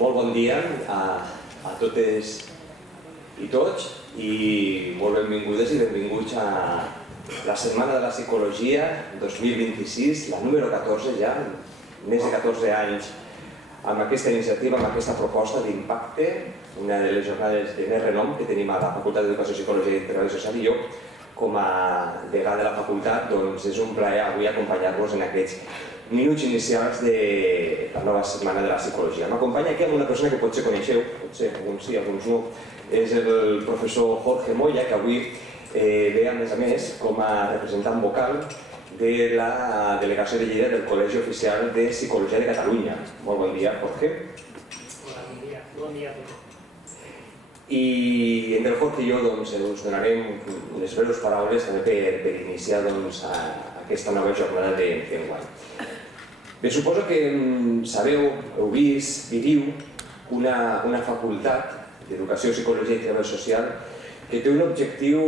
Molt bon dia a totes i tots i molt benvingudes i benvinguts a la Setmana de la Psicologia 2026, la número 14 ja, més de 14 anys amb aquesta iniciativa, amb aquesta proposta d'impacte, una de les jornades de més renom que tenim a la Facultat d'Educació, Psicologia i Treball Social, i jo, com a degà de la facultat, doncs és un plaer avui acompanyar-vos en aquests minuts inicials de la nova Setmana de la Psicologia. M'acompanya aquí amb una persona que potser coneixeu, potser alguns sí, alguns no, és el professor Jorge Moya, que avui ve a més com a representant vocal de la delegació de Lleida del Col·legi Oficial de Psicologia de Catalunya. Molt bon dia, Jorge. Hola, bon dia. Bon dia a tots. I entre el Jorge i jo us donarem unes breus paraules també per iniciar aquesta nova jornada d'enguany. Bé, suposo que sabeu, heu vist, viviu una facultat d'Educació, Psicologia i Treball Social que té un objectiu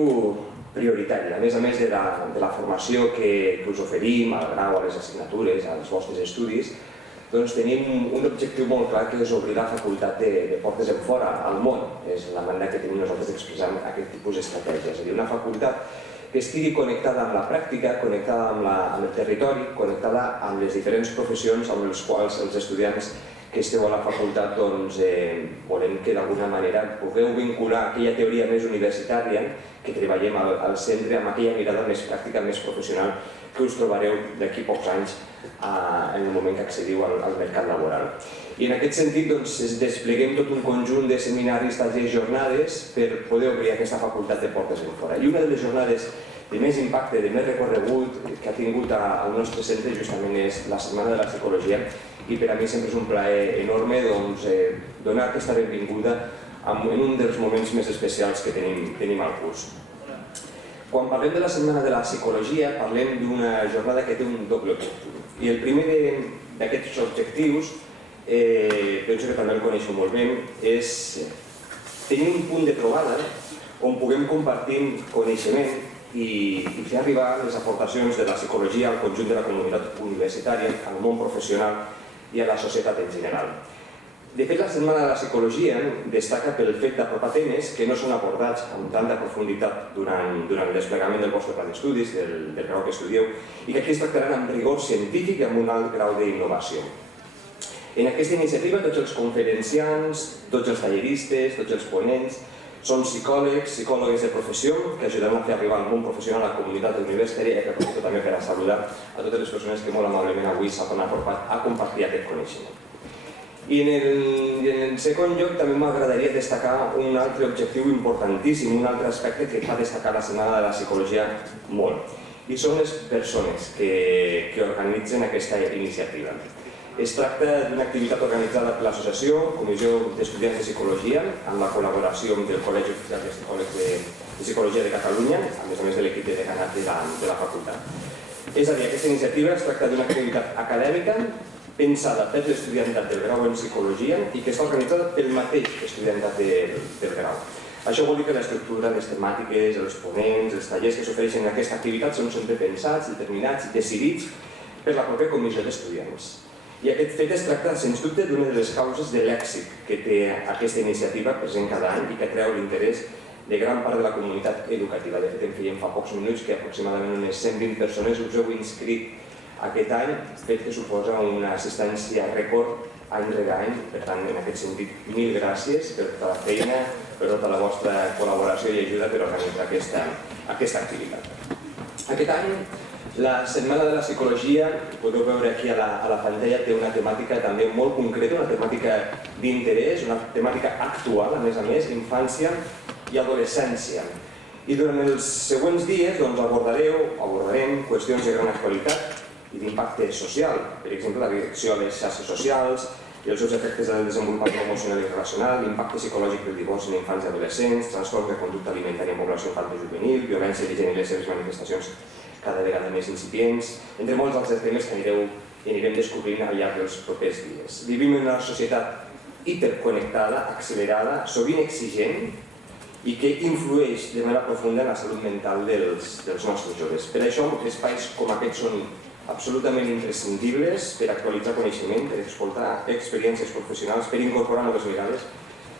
prioritari. A més de la formació que us oferim al grau, a les assignatures, als vostres estudis, doncs tenim un objectiu molt clar, que és obrir la facultat de portes enfora, al món. És la manera que tenim nosaltres d'expressar aquest tipus d'estratègia. És a dir, una facultat que estigui connectada amb la pràctica, connectada amb el territori, connectada amb les diferents professions amb les quals els estudiants que esteu a la facultat volem que d'alguna manera pugueu vincular aquella teoria més universitària que treballem al centre amb aquella mirada més pràctica, més professional que us trobareu d'aquí pocs anys en el moment que accediu al mercat laboral. I en aquest sentit despleguem tot un conjunt de seminaris, tallers i jornades per poder obrir aquesta facultat de portes enfora. I una de les jornades de més impacte, de més recorregut que ha tingut al nostre centre justament és la Setmana de la Psicologia, i per a mi sempre és un plaer enorme donar aquesta benvinguda en un dels moments més especials que tenim al curs. Quan parlem de la Setmana de la Psicologia parlem d'una jornada que té un doble objectiu. I el primer d'aquests objectius, penso que també el coneixo molt bé, és tenir un punt de trobada on puguem compartir coneixement i fer arribar les aportacions de la psicologia al conjunt de la comunitat universitària, al món professional i a la societat en general. De fet, la Setmana de la Psicologia destaca pel fet d'apropar temes que no són abordats amb tanta profunditat durant el desplegament del vostre pla d'estudis, del grau que estudieu, i que aquí es tractaran amb rigor científic i amb un alt grau d'innovació. En aquesta iniciativa, tots els conferenciants, tots els talleristes, tots els ponents, són psicòlegs, psicòlogues de professió que ajudaran a fer arribar al món professional a la comunitat universitària, i que aprofito també per a saludar a totes les persones que molt amablement avui s'han apropat a compartir aquest coneixement. I en el segon lloc també m'agradaria destacar un altre objectiu importantíssim, un altre aspecte que fa destacar la Setmana de la Psicologia molt, i són les persones que organitzen aquesta iniciativa. Es tracta d'una activitat organitzada per l'Associació Comissió d'Estudiants de Psicologia amb la col·laboració del Col·legi Oficial de Psicòlegs de Psicologia de Catalunya, a més de l'equip de deganat de la facultat. És a dir, aquesta iniciativa es tracta d'una activitat acadèmica pensada per l'estudiantat del grau en Psicologia i que està organitzada pel mateix estudiantat del grau. Això vol dir que l'estructura, les temàtiques, els ponents, els tallers que s'ofereixen en aquesta activitat són sempre pensats, determinats i decidits per la pròpia comissió d'estudiants. I aquest fet es tracta, sens dubte, d'una de les causes de l'èxit que té aquesta iniciativa present cada any i que atreu l'interès de gran part de la comunitat educativa. De fet, en fèiem fa pocs minuts que aproximadament unes 120 persones us heu inscrit aquest any, fet que suposa una assistència rècord any rere any. Per tant, en aquest sentit, mil gràcies per tota la feina, per tota la vostra col·laboració i ajuda per organitzar aquesta activitat. Aquest any, la Setmana de la Psicologia, podeu veure aquí a la pantalla, té una temàtica també molt concreta, una temàtica d'interès, una temàtica actual, a més, infància i adolescència. I durant els següents dies abordarem qüestions de gran actualitat i d'impacte social, per exemple, la direcció a les xarxes socials i els seus efectes del desenvolupament emocional i relacional, l'impacte psicològic del divorci en infants i adolescents, trastorns de conducta alimentària en població infantil-juvenil, violència de gènere i les seves manifestacions cada vegada més incipients, entre molts altres temes que anirem descobrint al llarg dels propers dies. Vivim en una societat hiperconnectada, accelerada, sovint exigent i que influeix de manera profunda en la salut mental dels nostres joves. Per això, espais com aquests són absolutament imprescindibles per actualitzar coneixement, per escoltar experiències professionals, per incorporar noves mirades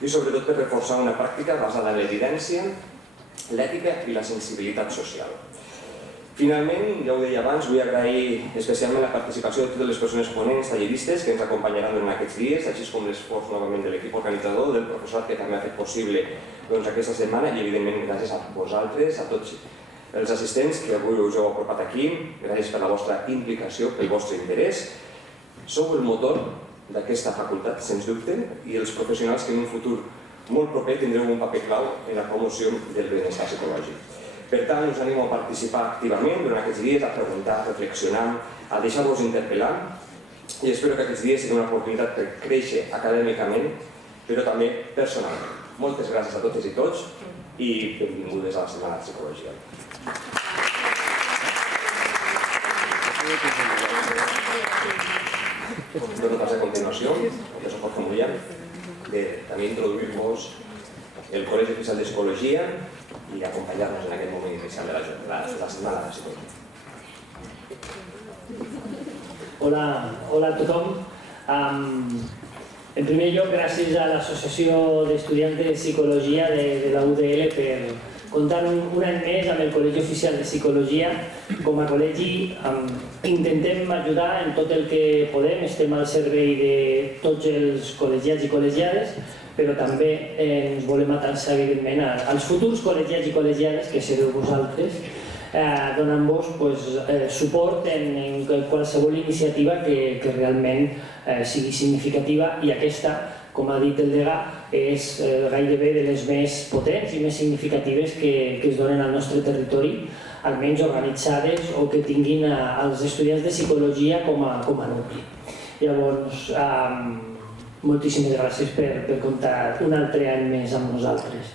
i sobretot per reforçar una pràctica basada en l'evidència, l'ètica i la sensibilitat social. Finalment, ja ho deia abans, vull agrair especialment la participació de totes les persones ponents talleristes que ens acompanyaran durant aquests dies, així com l'esforç novament de l'equip organitzador, del professorat que també ha fet possible aquesta setmana i evidentment gràcies a vosaltres, a tots els assistents que avui us heu apropat aquí, gràcies per la vostra implicació, pel vostre interès. Sou el motor d'aquesta facultat, sens dubte, i els professionals que en un futur molt proper tindreu un paper clau en la promoció del benestar psicològic. Per tant, us animo a participar activament durant aquests dies, a preguntar, a reflexionar, a deixar-vos interpel·lar i espero que aquests dies siguin una oportunitat per créixer acadèmicament, però també personalment. Moltes gràcies a totes i tots i benvingudes a la Setmana de Psicologia. Dono pas a continuació, el professor Jorge Mollán, de també introduir-vos el Col·legi Oficial de Psicologia i acompanyar-nos en aquest moment inicial de la Setmana de Psicologia. Hola a tothom. En primer lloc, gràcies a l'Associació d'Estudiants de Psicologia de la UDL per comptar un any més amb el Col·legi Oficial de Psicologia. Com a col·legi intentem ajudar en tot el que podem, estem al servei de tots els col·legiats i col·legiades, però també ens volem atansar evidentment als futurs col·legiats i col·legiades, que sereu vosaltres, donant-vos suport en qualsevol iniciativa que realment sigui significativa, i aquesta, com ha dit el degà, és gairebé de les més potents i més significatives que es donen al nostre territori, almenys organitzades o que tinguin els estudiants de psicologia com a nucli. Llavors, moltíssimes gràcies per comptar un altre any més amb nosaltres.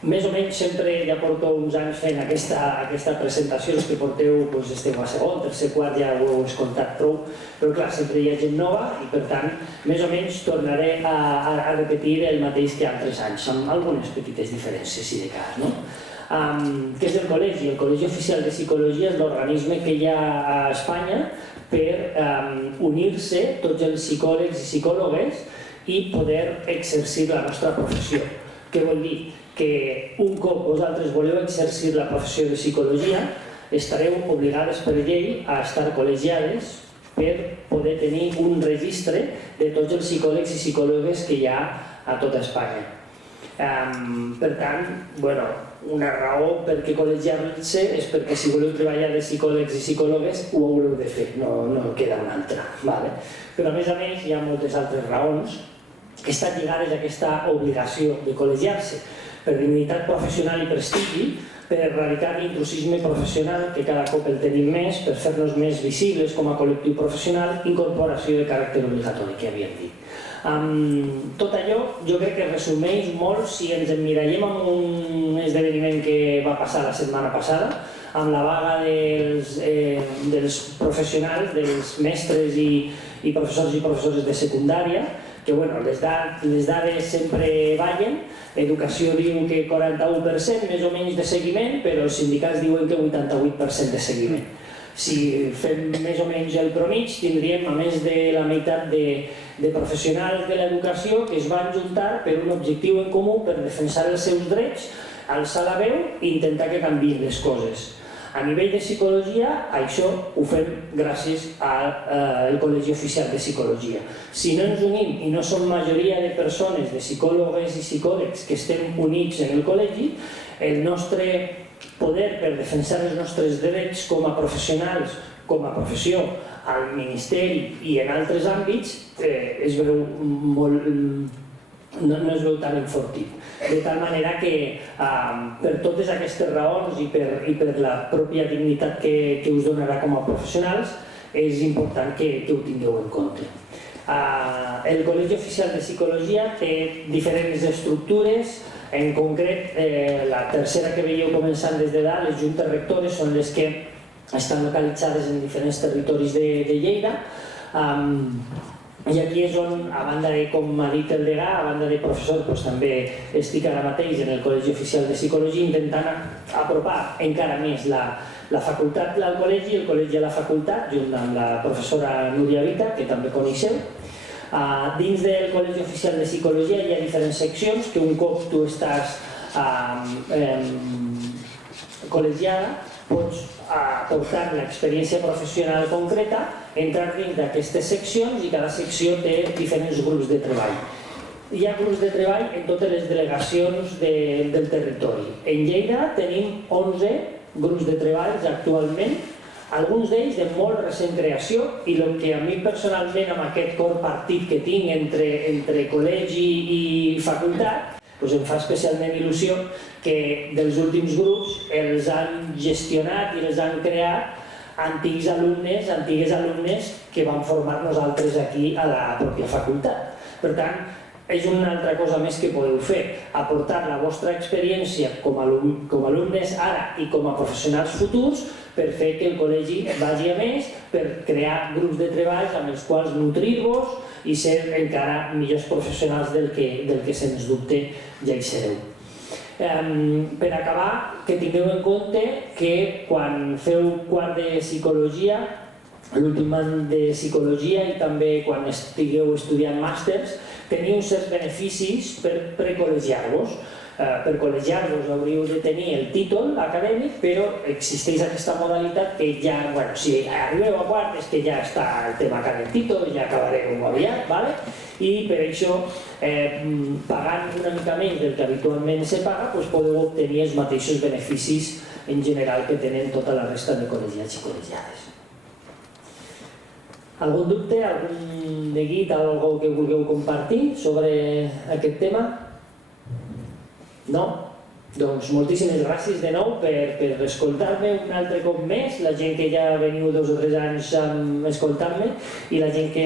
Més o menys sempre ja porto uns anys fent aquesta presentació, els que porteu esteu a segon, tercer, quart, ja ho heu escoltat prou, però clar, sempre hi ha gent nova i per tant, més o menys tornaré a repetir el mateix que altres anys, amb algunes petites diferències, si de cas. Què és el col·legi? El Col·legi Oficial de Psicologia és l'organisme que hi ha a Espanya per unir-se tots els psicòlegs i psicòlogues i poder exercir la nostra professió. Què vol dir? Que un cop vosaltres voleu exercir la professió de psicologia, estareu obligades per llei a estar col·legiades per poder tenir un registre de tots els psicòlegs i psicòlogues que hi ha a tota Espanya. Per tant, una raó per què col·legiar-se és perquè si voleu treballar de psicòlegs i psicòlogues ho haureu de fer, no queda una altra. Però a més hi ha moltes altres raons que estan lligades a aquesta obligació de col·legiar-se, per dignitat professional i prestigi, per erradicar l'intrusisme professional, que cada cop el tenim més, per fer-nos més visibles com a col·lectiu professional, incorporació de caràcter obligatori, que havíem dit. Tot allò jo crec que resumeix molt si ens emmirallem en un esdeveniment que va passar la setmana passada, amb la vaga dels professionals, dels mestres i professores de secundària, que les dades sempre ballen. Educació diu que 41% més o menys de seguiment, però els sindicats diuen que 88% de seguiment. Si fem més o menys el promig, tindríem a més de la meitat de professionals de l'educació que es van juntar per un objectiu en comú, per defensar els seus drets, alçar la veu i intentar que canviïn les coses. A nivell de psicologia, això ho fem gràcies al Col·legi Oficial de Psicologia. Si no ens unim i no som majoria de persones, de psicòlogues i psicòlegs que estem units en el col·legi, el nostre poder per defensar els nostres drets com a professionals, com a professió, al Ministeri i en altres àmbits, no es veu tan enfortit. De tal manera que per totes aquestes raons i per la pròpia dignitat que us donarà com a professionals és important que ho tingueu en compte. El Col·legi Oficial de Psicologia té diferents estructures. En concret, la tercera que veieu començant des de dalt, les juntes rectores, són les que estan localitzades en diferents territoris de Lleida. I aquí és on, a banda de, com ha dit el degà, a banda de professor, també estic ara mateix en el Col·legi Oficial de Psicologia intentant apropar encara més la facultat al col·legi i el col·legi a la facultat, junt amb la professora Núria Vita, que també coneixeu. Dins del Col·legi Oficial de Psicologia hi ha diferents seccions que un cop tu estàs col·legiada pots aportar l'experiència professional concreta, entrar dins d'aquestes seccions i cada secció té diferents grups de treball. Hi ha grups de treball en totes les delegacions del territori. En Lleida tenim 11 grups de treballs actualment, alguns d'ells de molt recent creació, i el que a mi personalment amb aquest cor partit que tinc entre col·legi i facultat em fa especialment il·lusió que dels últims grups els han gestionat i els han creat antigues alumnes que vam formar nosaltres aquí a la pròpia facultat. Per tant, és una altra cosa més que podeu fer, aportar la vostra experiència com a alumnes ara i com a professionals futurs per fer que el col·legi vagi a més, per crear grups de treballs amb els quals nutrir-vos i ser encara millors professionals del que sens dubte ja hi sereu. Per acabar, que tingueu en compte que quan feu quart de psicologia, l'últim any de psicologia i també quan estigueu estudiant màsters, teniu certs beneficis per precol·legiar-vos. Per col·legiar-vos hauríeu de tenir el títol acadèmic, però existeix aquesta modalitat que ja, si arribeu a quart és que ja està el tema calentito, ja acabareu aviat, i per això, pagant una mica menys del que habitualment se paga, podeu obtenir els mateixos beneficis en general que tenen tota la resta de col·legiats i col·legiades. Algun dubte, algun neguit, algo que vulgueu compartir sobre aquest tema? No? Doncs moltíssimes gràcies de nou per escoltar-me un altre cop més, la gent que ja veniu 2 o 3 anys a escoltar-me i la gent que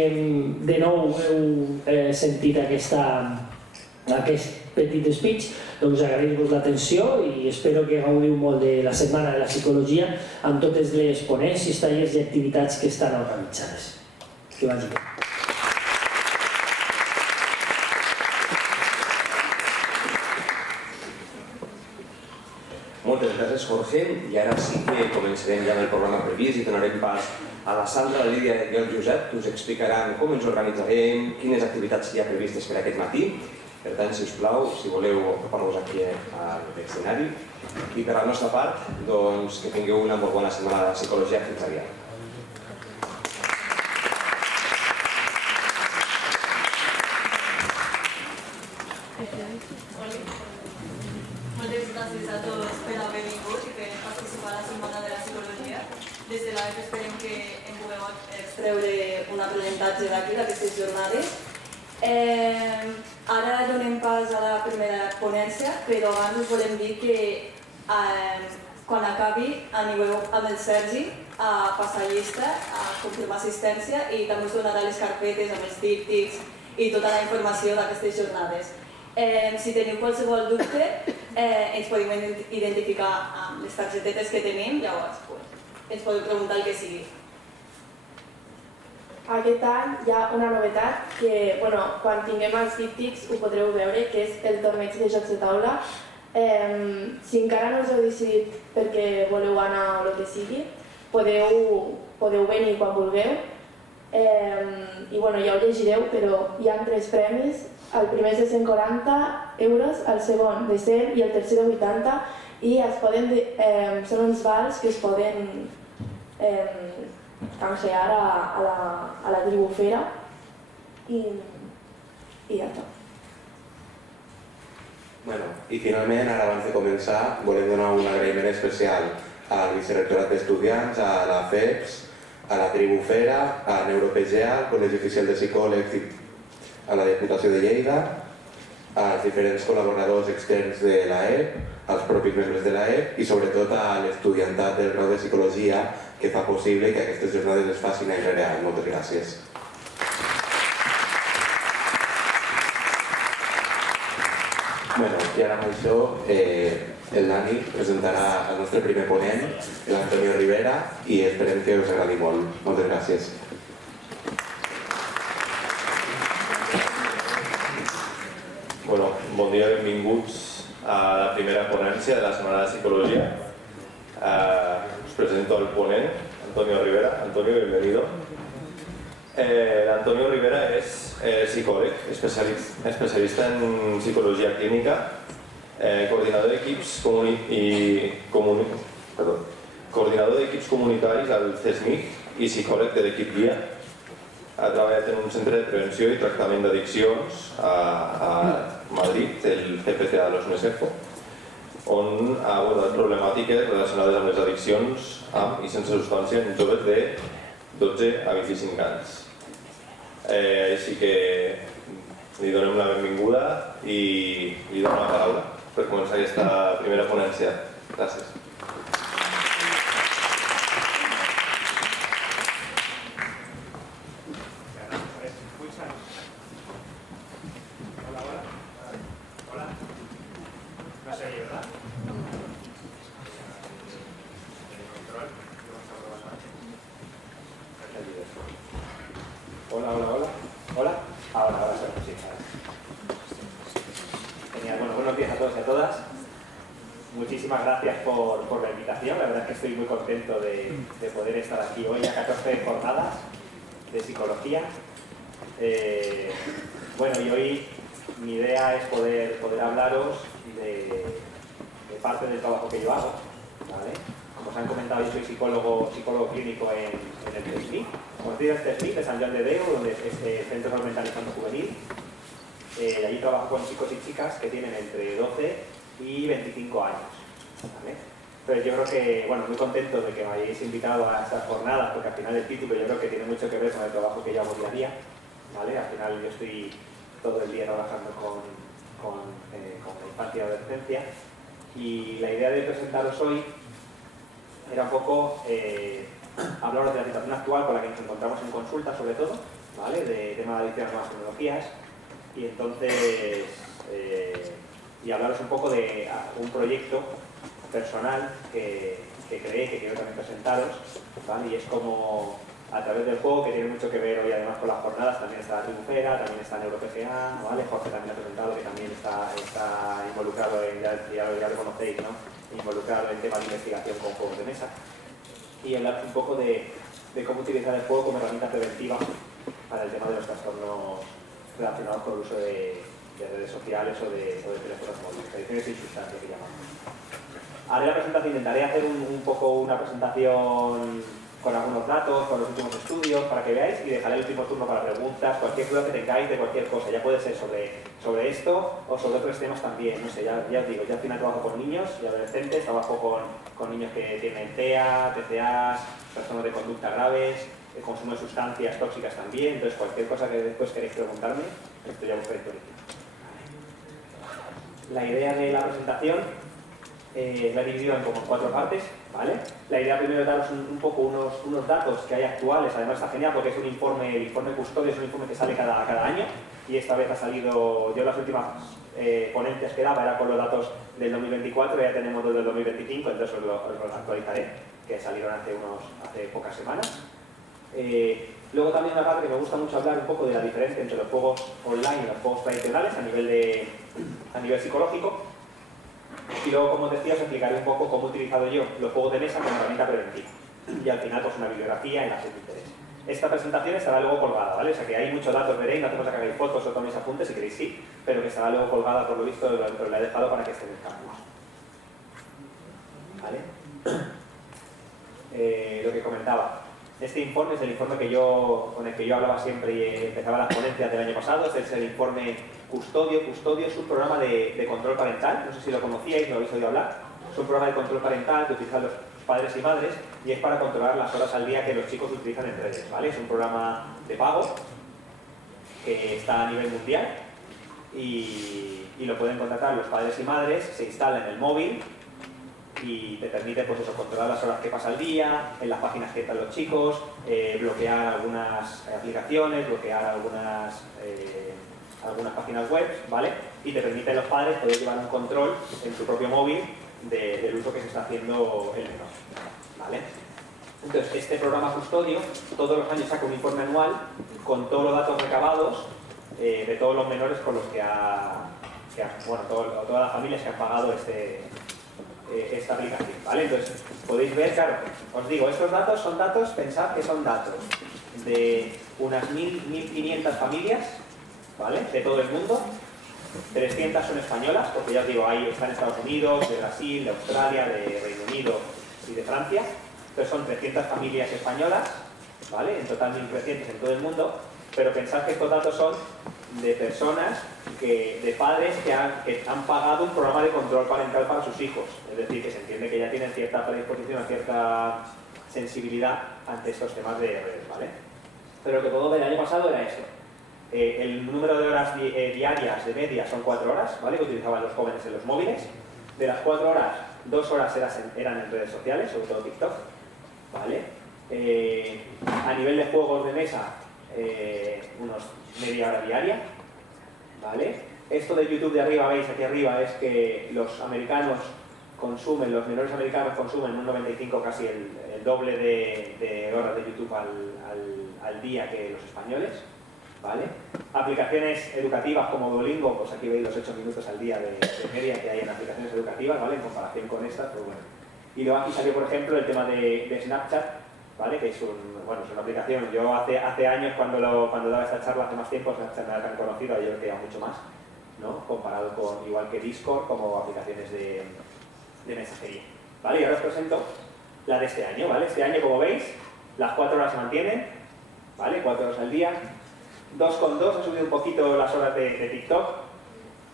de nou heu sentit aquest petit speech, doncs agrair-vos l'atenció i espero que gaudiu molt de la Setmana de la Psicologia amb totes les ponències, tallers i activitats que estan organitzades. Que vagi bé. Moltes gràcies, Jorge. I ara sí que començarem ja amb el programa previst i donarem pas a la Sandra, la Lídia i el Josep, que us explicaran com ens organitzarem, quines activitats hi ha previstes per aquest matí. Per tant, si us plau, si voleu, ocupar-vos aquí a l'escenari. I per la nostra part, doncs, que tingueu una molt bona setmana de psicologia. Fins aviat. Moltes gràcies a tots per haver vingut i per participar a la Setmana de la Psicologia. Des de l'AEP esperem que en pugueu extreure un aprenentatge d'aquí, d'aquestes jornades. Ara donem pas a la primera ponència, però abans us volem dir que quan acabi aneu amb el Sergi a passar llista, a confirmar assistència i també us donarà les carpetes amb els díptics i tota la informació d'aquestes jornades. Si teniu qualsevol dubte, ens podem identificar amb les targetetes que tenim, llavors ens podeu preguntar el que sigui. Aquest any hi ha una novetat que, quan tinguem els díptics ho podreu veure, que és el torneig de jocs de taula. Si encara no us heu decidit perquè voleu anar o el que sigui, podeu venir quan vulgueu. I ja ho llegireu, però hi ha 3 premis. El primer és de 140 euros, el segon de 100 i el tercer de 80, i són uns vals que es poden canjear a la tribufera i ja està. I finalment, ara abans de començar, volem donar un agraïment especial al Vicerectorat d'Estudiants, a la FEPS, a la Tribufera, a Neuropegea, al Col·legi Oficial de Psicòlegs, a la Diputació de Lleida, als diferents col·laboradors externs de l'AEP, als propis membres de l'AEP i sobretot a l'estudiantat del grau de Psicologia que fa possible que aquestes jornades es facin any rere any. Moltes gràcies. I ara amb això el Dani presentarà el nostre primer ponent, l'Antonio Rivera, i esperem que us agradi molt. Moltes gràcies. Bon dia, benvinguts a la primera ponència de la Setmana de Psicologia. presento al ponent, Antonio Rivera. Antonio, bienvenido. Antonio Rivera es psicòleg, especialista en psicologia clínica, coordinador d'equips comunitaris al CESMIC i psicòleg de l'equip guia. Ha treballat en un centre de prevenció i tractament d'addiccions a Madrid, el CPCA Los Mesefo, on ha abordat problemàtiques relacionades amb les addiccions amb i sense substància en joves de 12 a 25 anys. Així que li donem la benvinguda i li dono la paraula per començar aquesta primera ponència. Gràcies. Muchísimas gracias por la invitación. La verdad es que estoy muy contento de poder estar aquí hoy a 14 jornadas de psicología. Bueno, y hoy mi idea es poder hablaros de parte del trabajo que yo hago, ¿vale? Como os han comentado, yo soy psicólogo clínico en el CESMIC. Conocido el CESMIC de Sant Joan de Déu, donde es Centro de Salud Mental Infantil Juvenil. Allí trabajo con chicos y chicas que tienen entre 12 y 25 años, ¿vale? Pero yo creo que, bueno, muy contento de que me hayáis invitado a estas jornadas, porque al final el título yo creo que tiene mucho que ver con el trabajo que yo hago día a día, ¿vale? Al final yo estoy todo el día trabajando con la infancia y adolescencia, y la idea de presentaros hoy era un poco hablaros de la situación actual con la que nos encontramos en consulta, sobre todo, ¿vale? De tema de adicción a nuevas tecnologías, y entonces y hablaros un poco de un proyecto personal que creé, que quiero también presentaros, ¿vale? Y es como a través del juego, que tiene mucho que ver hoy además con las jornadas. También está Tribufera, también está NeuroPGA, ¿vale? Jorge también ha presentado, que también está involucrado en, ya lo conocéis, ¿no? Involucrado en temas de investigación con juegos de mesa, y hablar un poco de cómo utilizar el juego como herramienta preventiva para el tema de los trastornos relacionados con el uso de redes sociales o de teléfonos móviles, adicciones sin sustancia que llamamos. Haré la presentación, intentaré hacer un poco una presentación con algunos datos, con los últimos estudios, para que veáis, y dejaré el último turno para preguntas, cualquier duda que tengáis de cualquier cosa. Ya puede ser sobre esto o sobre otros temas también. No sé, ya os digo, yo al final trabajo con niños y adolescentes, trabajo con niños que tienen TEA, TCAs, trastornos de conducta graves, el consumo de sustancias tóxicas también. Entonces, cualquier cosa que después queréis preguntarme, estoy a vuestra disposición. La idea de la presentación la he dividido en como 4 partes, ¿vale? La idea primero es daros un poco unos datos que hay actuales. Además está genial porque es un informe, el informe Custodio es un informe que sale cada año, y esta vez ha salido, yo las últimas ponencias que daba era con los datos del 2024, ya tenemos los del 2025, entonces os los actualizaré, que salieron hace pocas semanas. Luego también una parte que me gusta mucho hablar un poco de la diferencia entre los juegos online y los juegos tradicionales a nivel psicológico. Y luego, como os decía, os explicaré un poco cómo he utilizado yo los juegos de mesa como herramienta preventiva. Y al final, pues una bibliografía en la que os interese. Esta presentación estará luego colgada, ¿vale? O sea que hay muchos datos, veréis, no hace falta que hagáis fotos o toméis apuntes, si queréis sí, pero que estará luego colgada, por lo visto, pero la he dejado para que esté en el campus. ¿Vale? Lo que comentaba. Este informe es el informe con el que yo hablaba siempre y empezaba las ponencias del año pasado. Este es el informe Custodio. Custodio es un programa de control parental, no sé si lo conocíais, lo habéis oído hablar. Es un programa de control parental que utilizan los padres y madres, y es para controlar las horas al día que los chicos utilizan en redes, ¿vale? Es un programa de pago que está a nivel mundial y lo pueden contratar los padres y madres. Se instala en el móvil y te permite, pues eso, controlar las horas que pasa al día, en las páginas que entran los chicos, bloquear algunas aplicaciones, bloquear algunas páginas web, ¿vale? Y te permite a los padres poder llevar un control en su propio móvil del uso que se está haciendo el menor, ¿vale? Entonces, este programa Custodio todos los años saca un informe anual con todos los datos recabados de todos los menores con los que todas las familias que han pagado esta aplicación, ¿vale? Entonces, podéis ver, claro, os digo, estos datos son datos, pensad que son datos de unas 1.500 familias, ¿vale? De todo el mundo. 300 son españolas, porque ya os digo, ahí están Estados Unidos, de Brasil, de Australia, de Reino Unido y de Francia. Entonces son 300 familias españolas, ¿vale? En total 1.300 en todo el mundo, pero pensad que estos datos son de personas, de padres que han pagado un programa de control parental para sus hijos. Es decir, que se entiende que ya tienen cierta predisposición, cierta sensibilidad ante estos temas de redes, ¿vale? Pero lo que puedo ver el año pasado era esto. El número de horas diarias de media son 4 horas, ¿vale? Que utilizaban los jóvenes en los móviles. De las 4 horas, 2 horas eran en redes sociales, sobre todo TikTok, ¿vale? A nivel de juegos de mesa, unos media hora diaria, ¿vale? Esto de YouTube de arriba, veis aquí arriba, es que los americanos consumen, los menores americanos consumen un 95, casi el doble de horas de YouTube al día que los españoles, ¿vale? Aplicaciones educativas como Duolingo, pues aquí veis los 8 minutos al día de media que hay en aplicaciones educativas, ¿vale? En comparación con estas, pues bueno. Y luego aquí salió, por ejemplo, el tema de Snapchat, ¿vale? Que es una aplicación. Yo hace años, cuando daba esta charla, hace más tiempo, Snapchat no era tan conocido, yo creo que mucho más, ¿no? Comparado con, igual que Discord, como aplicaciones de mensajería, ¿vale? Y ahora os presento la de este año, ¿vale? Este año, como veis, las 4 horas se mantienen, ¿vale? 4 horas al día. 2,2 ha subido un poquito las horas de TikTok,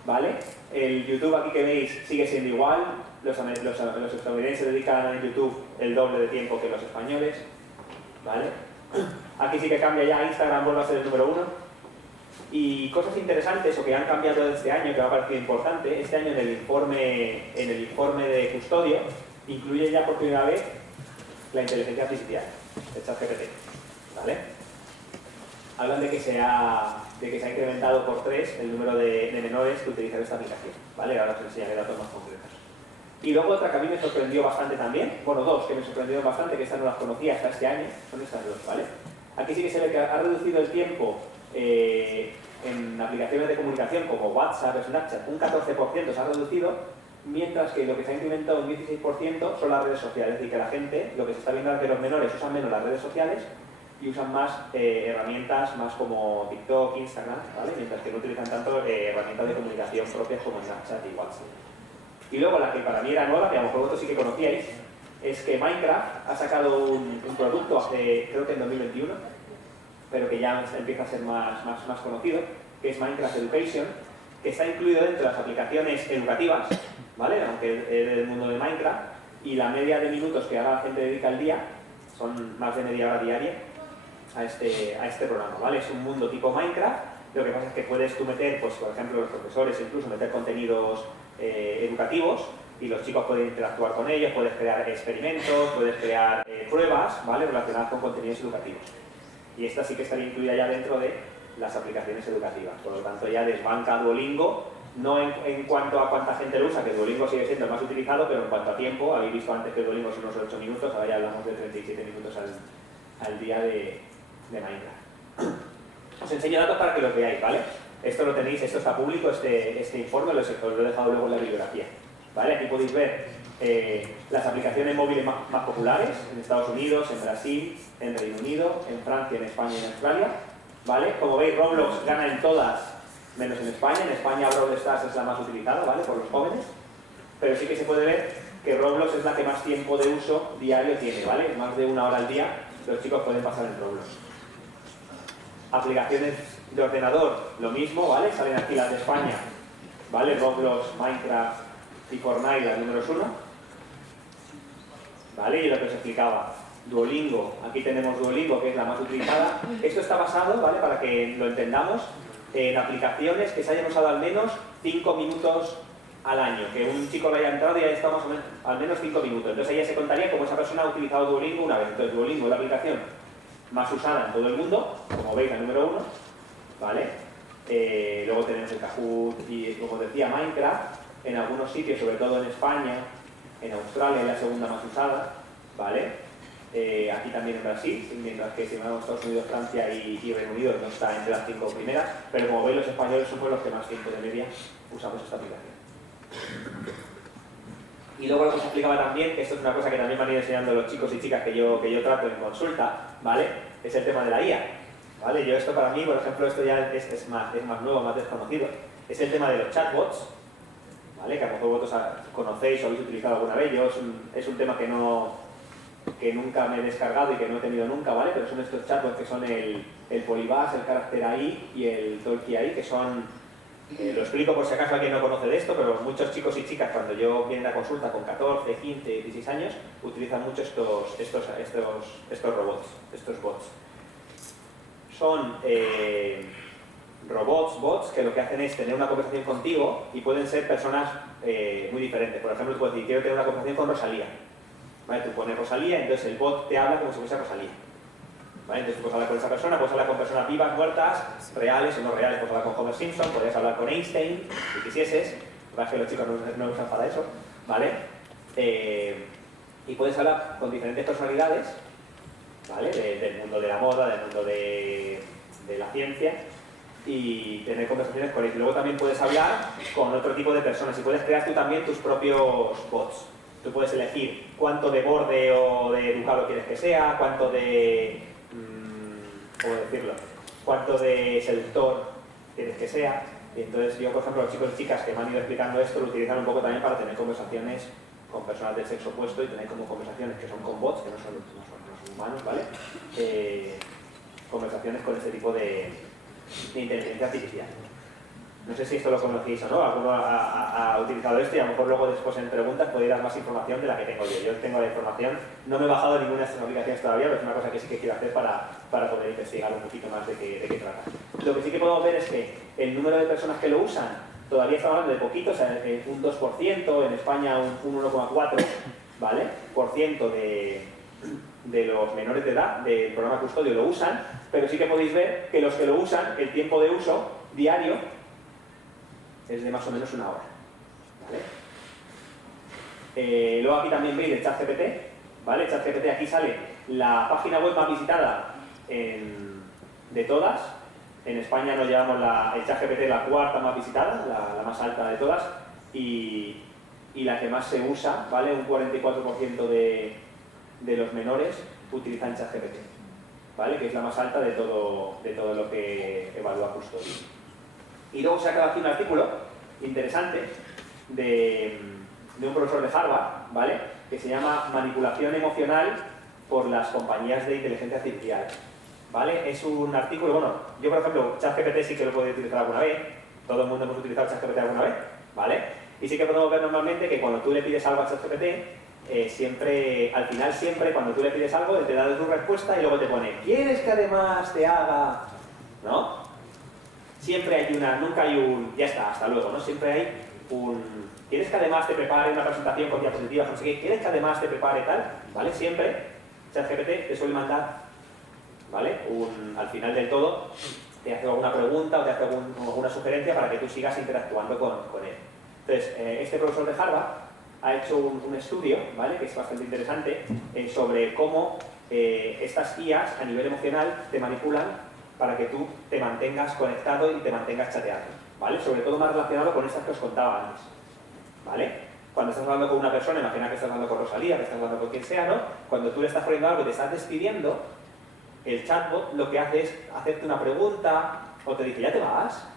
¿vale? El YouTube aquí que veis sigue siendo igual. Los estadounidenses dedican a YouTube el doble de tiempo que los españoles, ¿vale? Aquí sí que cambia ya, Instagram vuelve a ser el número 1. Y cosas interesantes o que han cambiado este año, que me ha parecido importante, este año en el informe de custodio incluye ya por primera vez la inteligencia artificial, el ChatGPT, ¿vale? Hablan de que se ha incrementado por 3 el número de menores que utilizan esta aplicación, ¿vale? Ahora os enseñaré datos más concretos. Y luego otra que a mí me sorprendió bastante también, bueno, 2 que me sorprendieron bastante, que estas no las conocía hasta este año, son estas 2, ¿vale? Aquí sí que se ve que ha reducido el tiempo en aplicaciones de comunicación como WhatsApp, Snapchat, un 14% se ha reducido, mientras que lo que se ha incrementado un 16% son las redes sociales. Es decir, que la gente, lo que se está viendo es que los menores usan menos las redes sociales y usan más herramientas más como TikTok, Instagram, ¿vale? Mientras que no utilizan tanto herramientas de comunicación propias como Snapchat y WhatsApp. Y luego la que para mí era nueva, que a lo mejor vosotros sí que conocíais, es que Minecraft ha sacado un producto creo que en 2021, pero que ya empieza a ser más conocido, que es Minecraft Education, que está incluido dentro de las aplicaciones educativas, ¿vale? Aunque es del mundo de Minecraft, y la media de minutos que ahora la gente dedica al día son más de media hora diaria a este programa, ¿vale? Es un mundo tipo Minecraft. Lo que pasa es que puedes tú meter, pues por ejemplo, los profesores incluso meter contenidos educativos y los chicos pueden interactuar con ellos, puedes crear experimentos, puedes crear pruebas, ¿vale? Relacionadas con contenidos educativos. Y esta sí que estaría incluida ya dentro de las aplicaciones educativas. Por lo tanto, ya desbanca Duolingo, no en cuanto a cuánta gente lo usa, que Duolingo sigue siendo el más utilizado, pero en cuanto a tiempo, habéis visto antes que Duolingo son unos 8 minutos, ahora ya hablamos de 37 minutos al día de Minecraft. Os enseño datos para que los veáis, ¿vale? Esto lo tenéis, esto está público, este informe os lo he dejado luego en la bibliografía, ¿vale? Aquí podéis ver las aplicaciones móviles más populares en Estados Unidos, en Brasil, en Reino Unido, en Francia, en España y en Australia, ¿vale? Como veis, Roblox gana en todas, menos en España. En España Brawl Stars es la más utilizada, ¿vale? Por los jóvenes, pero sí que se puede ver que Roblox es la que más tiempo de uso diario tiene, ¿vale? Más de 1 hora al día los chicos pueden pasar en Roblox. Aplicaciones de ordenador, lo mismo, ¿vale? Salen aquí las de España, ¿vale? Roblox, Minecraft y Fortnite, las números 1, ¿vale? Y lo que os explicaba, Duolingo, aquí tenemos Duolingo, que es la más utilizada. Esto está basado, ¿vale? Para que lo entendamos, en aplicaciones que se hayan usado al menos 5 minutos al año, que un chico lo haya entrado y haya estado más o menos, al menos 5 minutos. Entonces ella se contaría como esa persona ha utilizado Duolingo una vez. Entonces Duolingo es la aplicación más usada en todo el mundo, como veis, la número 1, ¿vale? Luego tenemos el Kahoot y, como decía, Minecraft, en algunos sitios, sobre todo en España, en Australia es la segunda más usada, ¿vale? Aquí también en Brasil, mientras que si vamos a Estados Unidos, Francia y Reino Unido no está entre las 5 primeras, pero como veis, los españoles somos los que más tiempo de media usamos esta aplicación. Y luego lo que os explicaba también, que esto es una cosa que también me han ido enseñando los chicos y chicas que yo trato en consulta, ¿vale? Es el tema de la IA, ¿vale? Yo esto para mí, por ejemplo, esto ya es más nuevo, más desconocido. Es el tema de los chatbots, ¿vale? Que a lo mejor vosotros conocéis o habéis utilizado alguna vez. Yo es un tema que nunca me he descargado y que no he tenido nunca, ¿vale? Pero son estos chatbots que son el Polybase, el Character AI y el Talkie AI, que son... lo explico por si acaso alguien no conoce de esto, pero muchos chicos y chicas cuando yo vienen a consulta con 14, 15, 16 años utilizan mucho estos robots, estos bots. Son bots que lo que hacen es tener una conversación contigo y pueden ser personas muy diferentes. Por ejemplo, tú puedes decir, quiero tener una conversación con Rosalía. ¿Vale? Tú pones Rosalía, entonces el bot te habla como si fuese Rosalía. ¿Vale? Entonces tú puedes hablar con esa persona, puedes hablar con personas vivas, muertas, reales o no reales, puedes hablar con Homer Simpson, podrías hablar con Einstein, si quisieses, lo que los chicos no usan para eso, ¿vale? Y puedes hablar con diferentes personalidades, ¿vale? Del mundo de la moda, del mundo de la ciencia, y tener conversaciones con ellos. Luego también puedes hablar con otro tipo de personas y puedes crear tú también tus propios bots. Tú puedes elegir cuánto de borde o de educado quieres que sea, cuánto de... ¿cómo decirlo? Cuánto de seductor quieres que sea. Y entonces yo, por ejemplo, los chicos y chicas que me han ido explicando esto lo utilizan un poco también para tener conversaciones con personas del sexo opuesto y tener como conversaciones que son con bots, que no son humanos, ¿vale? Conversaciones con este tipo de inteligencia artificial. No sé si esto lo conocéis o no, alguno ha utilizado esto y a lo mejor luego después en preguntas podéis dar más información de la que tengo yo. Yo tengo la información, no me he bajado ninguna de estas aplicaciones todavía, pero es una cosa que sí que quiero hacer para poder investigar un poquito más de qué trata. Lo que sí que podemos ver es que el número de personas que lo usan todavía está hablando de poquito, o sea, un 2%, en España un 1,4%, ¿vale? Por ciento de los menores de edad del programa Custodio lo usan, pero sí que podéis ver que los que lo usan, el tiempo de uso diario es de más o menos 1 hora. ¿Vale? Luego aquí también veis el ChatGPT, ¿vale? El ChatGPT, aquí sale la página web más visitada de todas. En España nos llevamos el ChatGPT la cuarta más visitada, la más alta de todas, y la que más se usa, ¿vale? Un 44% de los menores utilizan ChatGPT, ¿vale? Que es la más alta de todo lo que evalúa Custodio. Y luego se ha creado aquí un artículo interesante de un profesor de Harvard, ¿vale? Que se llama Manipulación emocional por las compañías de inteligencia artificial, ¿vale? Es un artículo, bueno, yo por ejemplo, ChatGPT sí que lo puedo utilizar alguna vez, todo el mundo hemos utilizado ChatGPT alguna vez, ¿vale? Y sí que podemos ver normalmente que cuando tú le pides algo a ChatGPT, siempre, al final siempre, cuando tú le pides algo, él te da tu respuesta y luego te pone, ¿quieres que además te haga? ¿No? Siempre hay nunca hay un, ya está, hasta luego, ¿no? Siempre hay ¿quieres que además te prepare una presentación con diapositivas, no sé qué? ¿Quieres que además te prepare tal? ¿Vale? Siempre ChatGPT te suele mandar, ¿vale? Al final del todo, te hace alguna pregunta o te hace alguna sugerencia para que tú sigas interactuando con él. Entonces, este profesor de Harvard ha hecho un estudio, ¿vale? Que es bastante interesante, sobre cómo estas IAs a nivel emocional te manipulan para que tú te mantengas conectado y te mantengas chateando, ¿vale? Sobre todo más relacionado con estas que os contaba antes, ¿vale? Cuando estás hablando con una persona, imagina que estás hablando con Rosalía, que estás hablando con quien sea, ¿no? Cuando tú le estás poniendo algo y te estás despidiendo, el chatbot lo que hace es hacerte una pregunta o te dice, ¿ya te vas?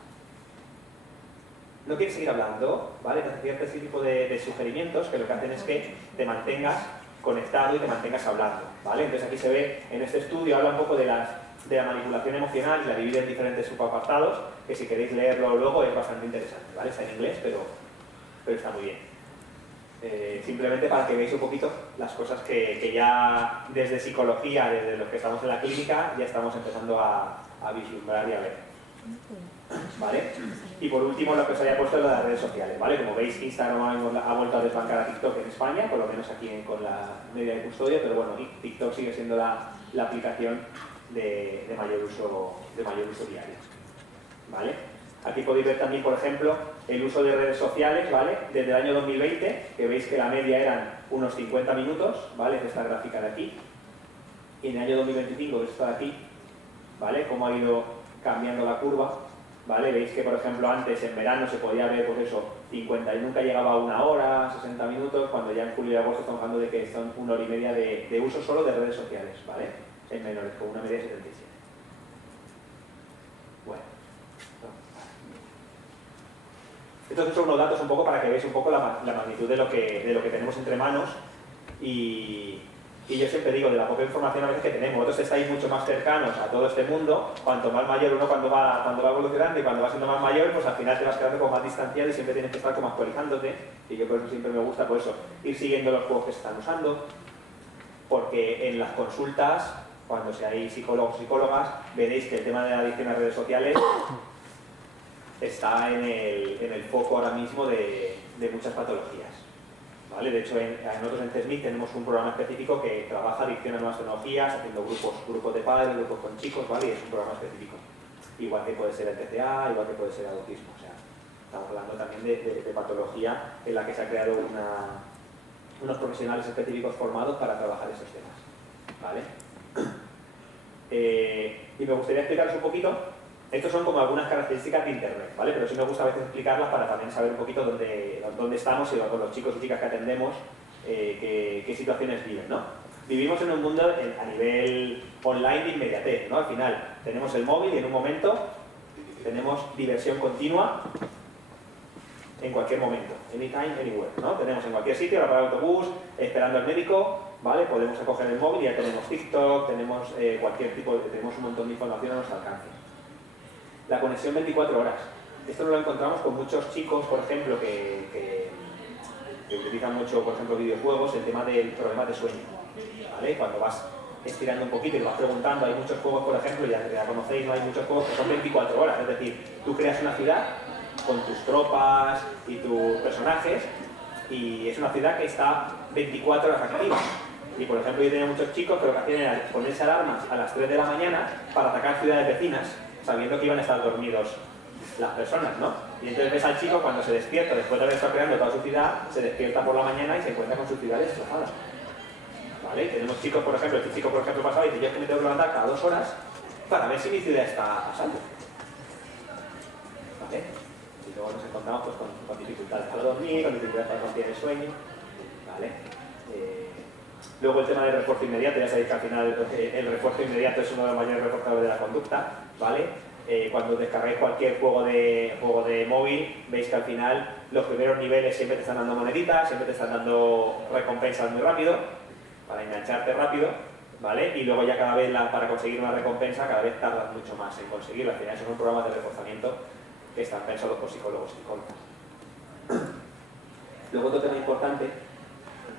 ¿No quieres seguir hablando? ¿Vale? Te hace cierto tipo de sugerimientos que lo que hacen es que te mantengas conectado y te mantengas hablando, ¿vale? Entonces aquí se ve, en este estudio habla un poco de la manipulación emocional y la divide en diferentes subapartados, que si queréis leerlo luego es bastante interesante, ¿vale? Está en inglés, pero está muy bien. Simplemente para que veáis un poquito las cosas que ya desde psicología, desde los que estamos en la clínica, ya estamos empezando a vislumbrar y a ver, ¿vale? Y por último lo que os había puesto es lo de las redes sociales, ¿vale? Como veis, Instagram ha vuelto a desbancar a TikTok en España, por lo menos aquí con la media de Custodio, pero bueno, TikTok sigue siendo la aplicación de mayor uso diario, ¿vale? Aquí podéis ver también, por ejemplo, el uso de redes sociales, ¿vale? Desde el año 2020, que veis que la media eran unos 50 minutos, ¿vale? Es esta gráfica de aquí. Y en el año 2025, que es esta de aquí, ¿vale? Cómo ha ido cambiando la curva, ¿vale? Veis que, por ejemplo, antes en verano se podía ver, pues eso, 50 y nunca llegaba a 1 hora, 60 minutos, cuando ya en julio y agosto estamos hablando de que son 1 hora y media de uso solo de redes sociales, ¿vale? En menores, con una media de 77. Bueno. Estos son unos datos un poco para que veáis un poco la magnitud de lo que tenemos entre manos y yo siempre digo de la poca información a veces que tenemos. Vosotros estáis mucho más cercanos a todo este mundo, cuanto más mayor uno cuando va evolucionando y cuando va siendo más mayor, pues al final te vas quedando como más distanciado y siempre tienes que estar como actualizándote, y yo por eso siempre me gusta por eso ir siguiendo los juegos que se están usando, porque en las consultas, cuando seáis psicólogos o psicólogas, veréis que el tema de la adicción a redes sociales está en el foco ahora mismo de muchas patologías. ¿Vale? De hecho, nosotros en CESMIC tenemos un programa específico que trabaja adicción a nuevas tecnologías, haciendo grupos de padres, grupos con chicos, ¿vale? Y es un programa específico. Igual que puede ser el TCA, igual que puede ser el autismo. O sea, estamos hablando también de patología en la que se ha creado unos profesionales específicos formados para trabajar esos temas. ¿Vale? Y me gustaría explicaros un poquito. Estos son como algunas características de Internet, ¿vale? Pero sí me gusta a veces explicarlas para también saber un poquito dónde estamos y con los chicos y chicas que atendemos qué situaciones viven, ¿no? Vivimos en un mundo a nivel online de inmediatez, ¿no? Al final tenemos el móvil y en un momento tenemos diversión continua en cualquier momento, anytime, anywhere, ¿no? Tenemos en cualquier sitio, la parada de autobús, esperando al médico, ¿vale? Podemos acoger el móvil y ya tenemos TikTok, tenemos tenemos un montón de información a nuestro alcance. La conexión 24 horas. Esto lo encontramos con muchos chicos, por ejemplo, que utilizan mucho, por ejemplo, videojuegos, el tema del problema de sueño. ¿Vale? Cuando vas estirando un poquito y lo vas preguntando, hay muchos juegos, por ejemplo, ya conocéis, ¿no? Hay muchos juegos que son 24 horas, es decir, tú creas una ciudad con tus tropas y tus personajes y es una ciudad que está 24 horas activa. Y, por ejemplo, yo tenía muchos chicos que lo que hacían era ponerse alarmas a las 3 de la mañana para atacar ciudades vecinas, sabiendo que iban a estar dormidos las personas, ¿no? Y entonces ves al chico cuando se despierta, después de haber estado creando toda su ciudad, se despierta por la mañana y se encuentra con su ciudad destrozada. ¿Vale? Tenemos chicos, por ejemplo, este chico, por ejemplo, pasaba y dice, yo es que me tengo que levantar cada 2 horas para ver si mi ciudad está a salvo. ¿Vale? Y luego nos encontramos pues, con dificultades para dormir, con dificultades para conciliar el sueño. ¿Vale? Luego el tema del refuerzo inmediato, ya sabéis que al final el refuerzo inmediato es uno de los mayores reforzadores de la conducta, ¿vale? Cuando descargáis cualquier juego de móvil, veis que al final los primeros niveles siempre te están dando moneditas, siempre te están dando recompensas muy rápido, para engancharte rápido, ¿vale? Y luego ya cada vez para conseguir una recompensa, cada vez tardas mucho más en conseguirla. Al final esos son programas de reforzamiento que están pensados por psicólogos y psicólogas. Luego otro tema importante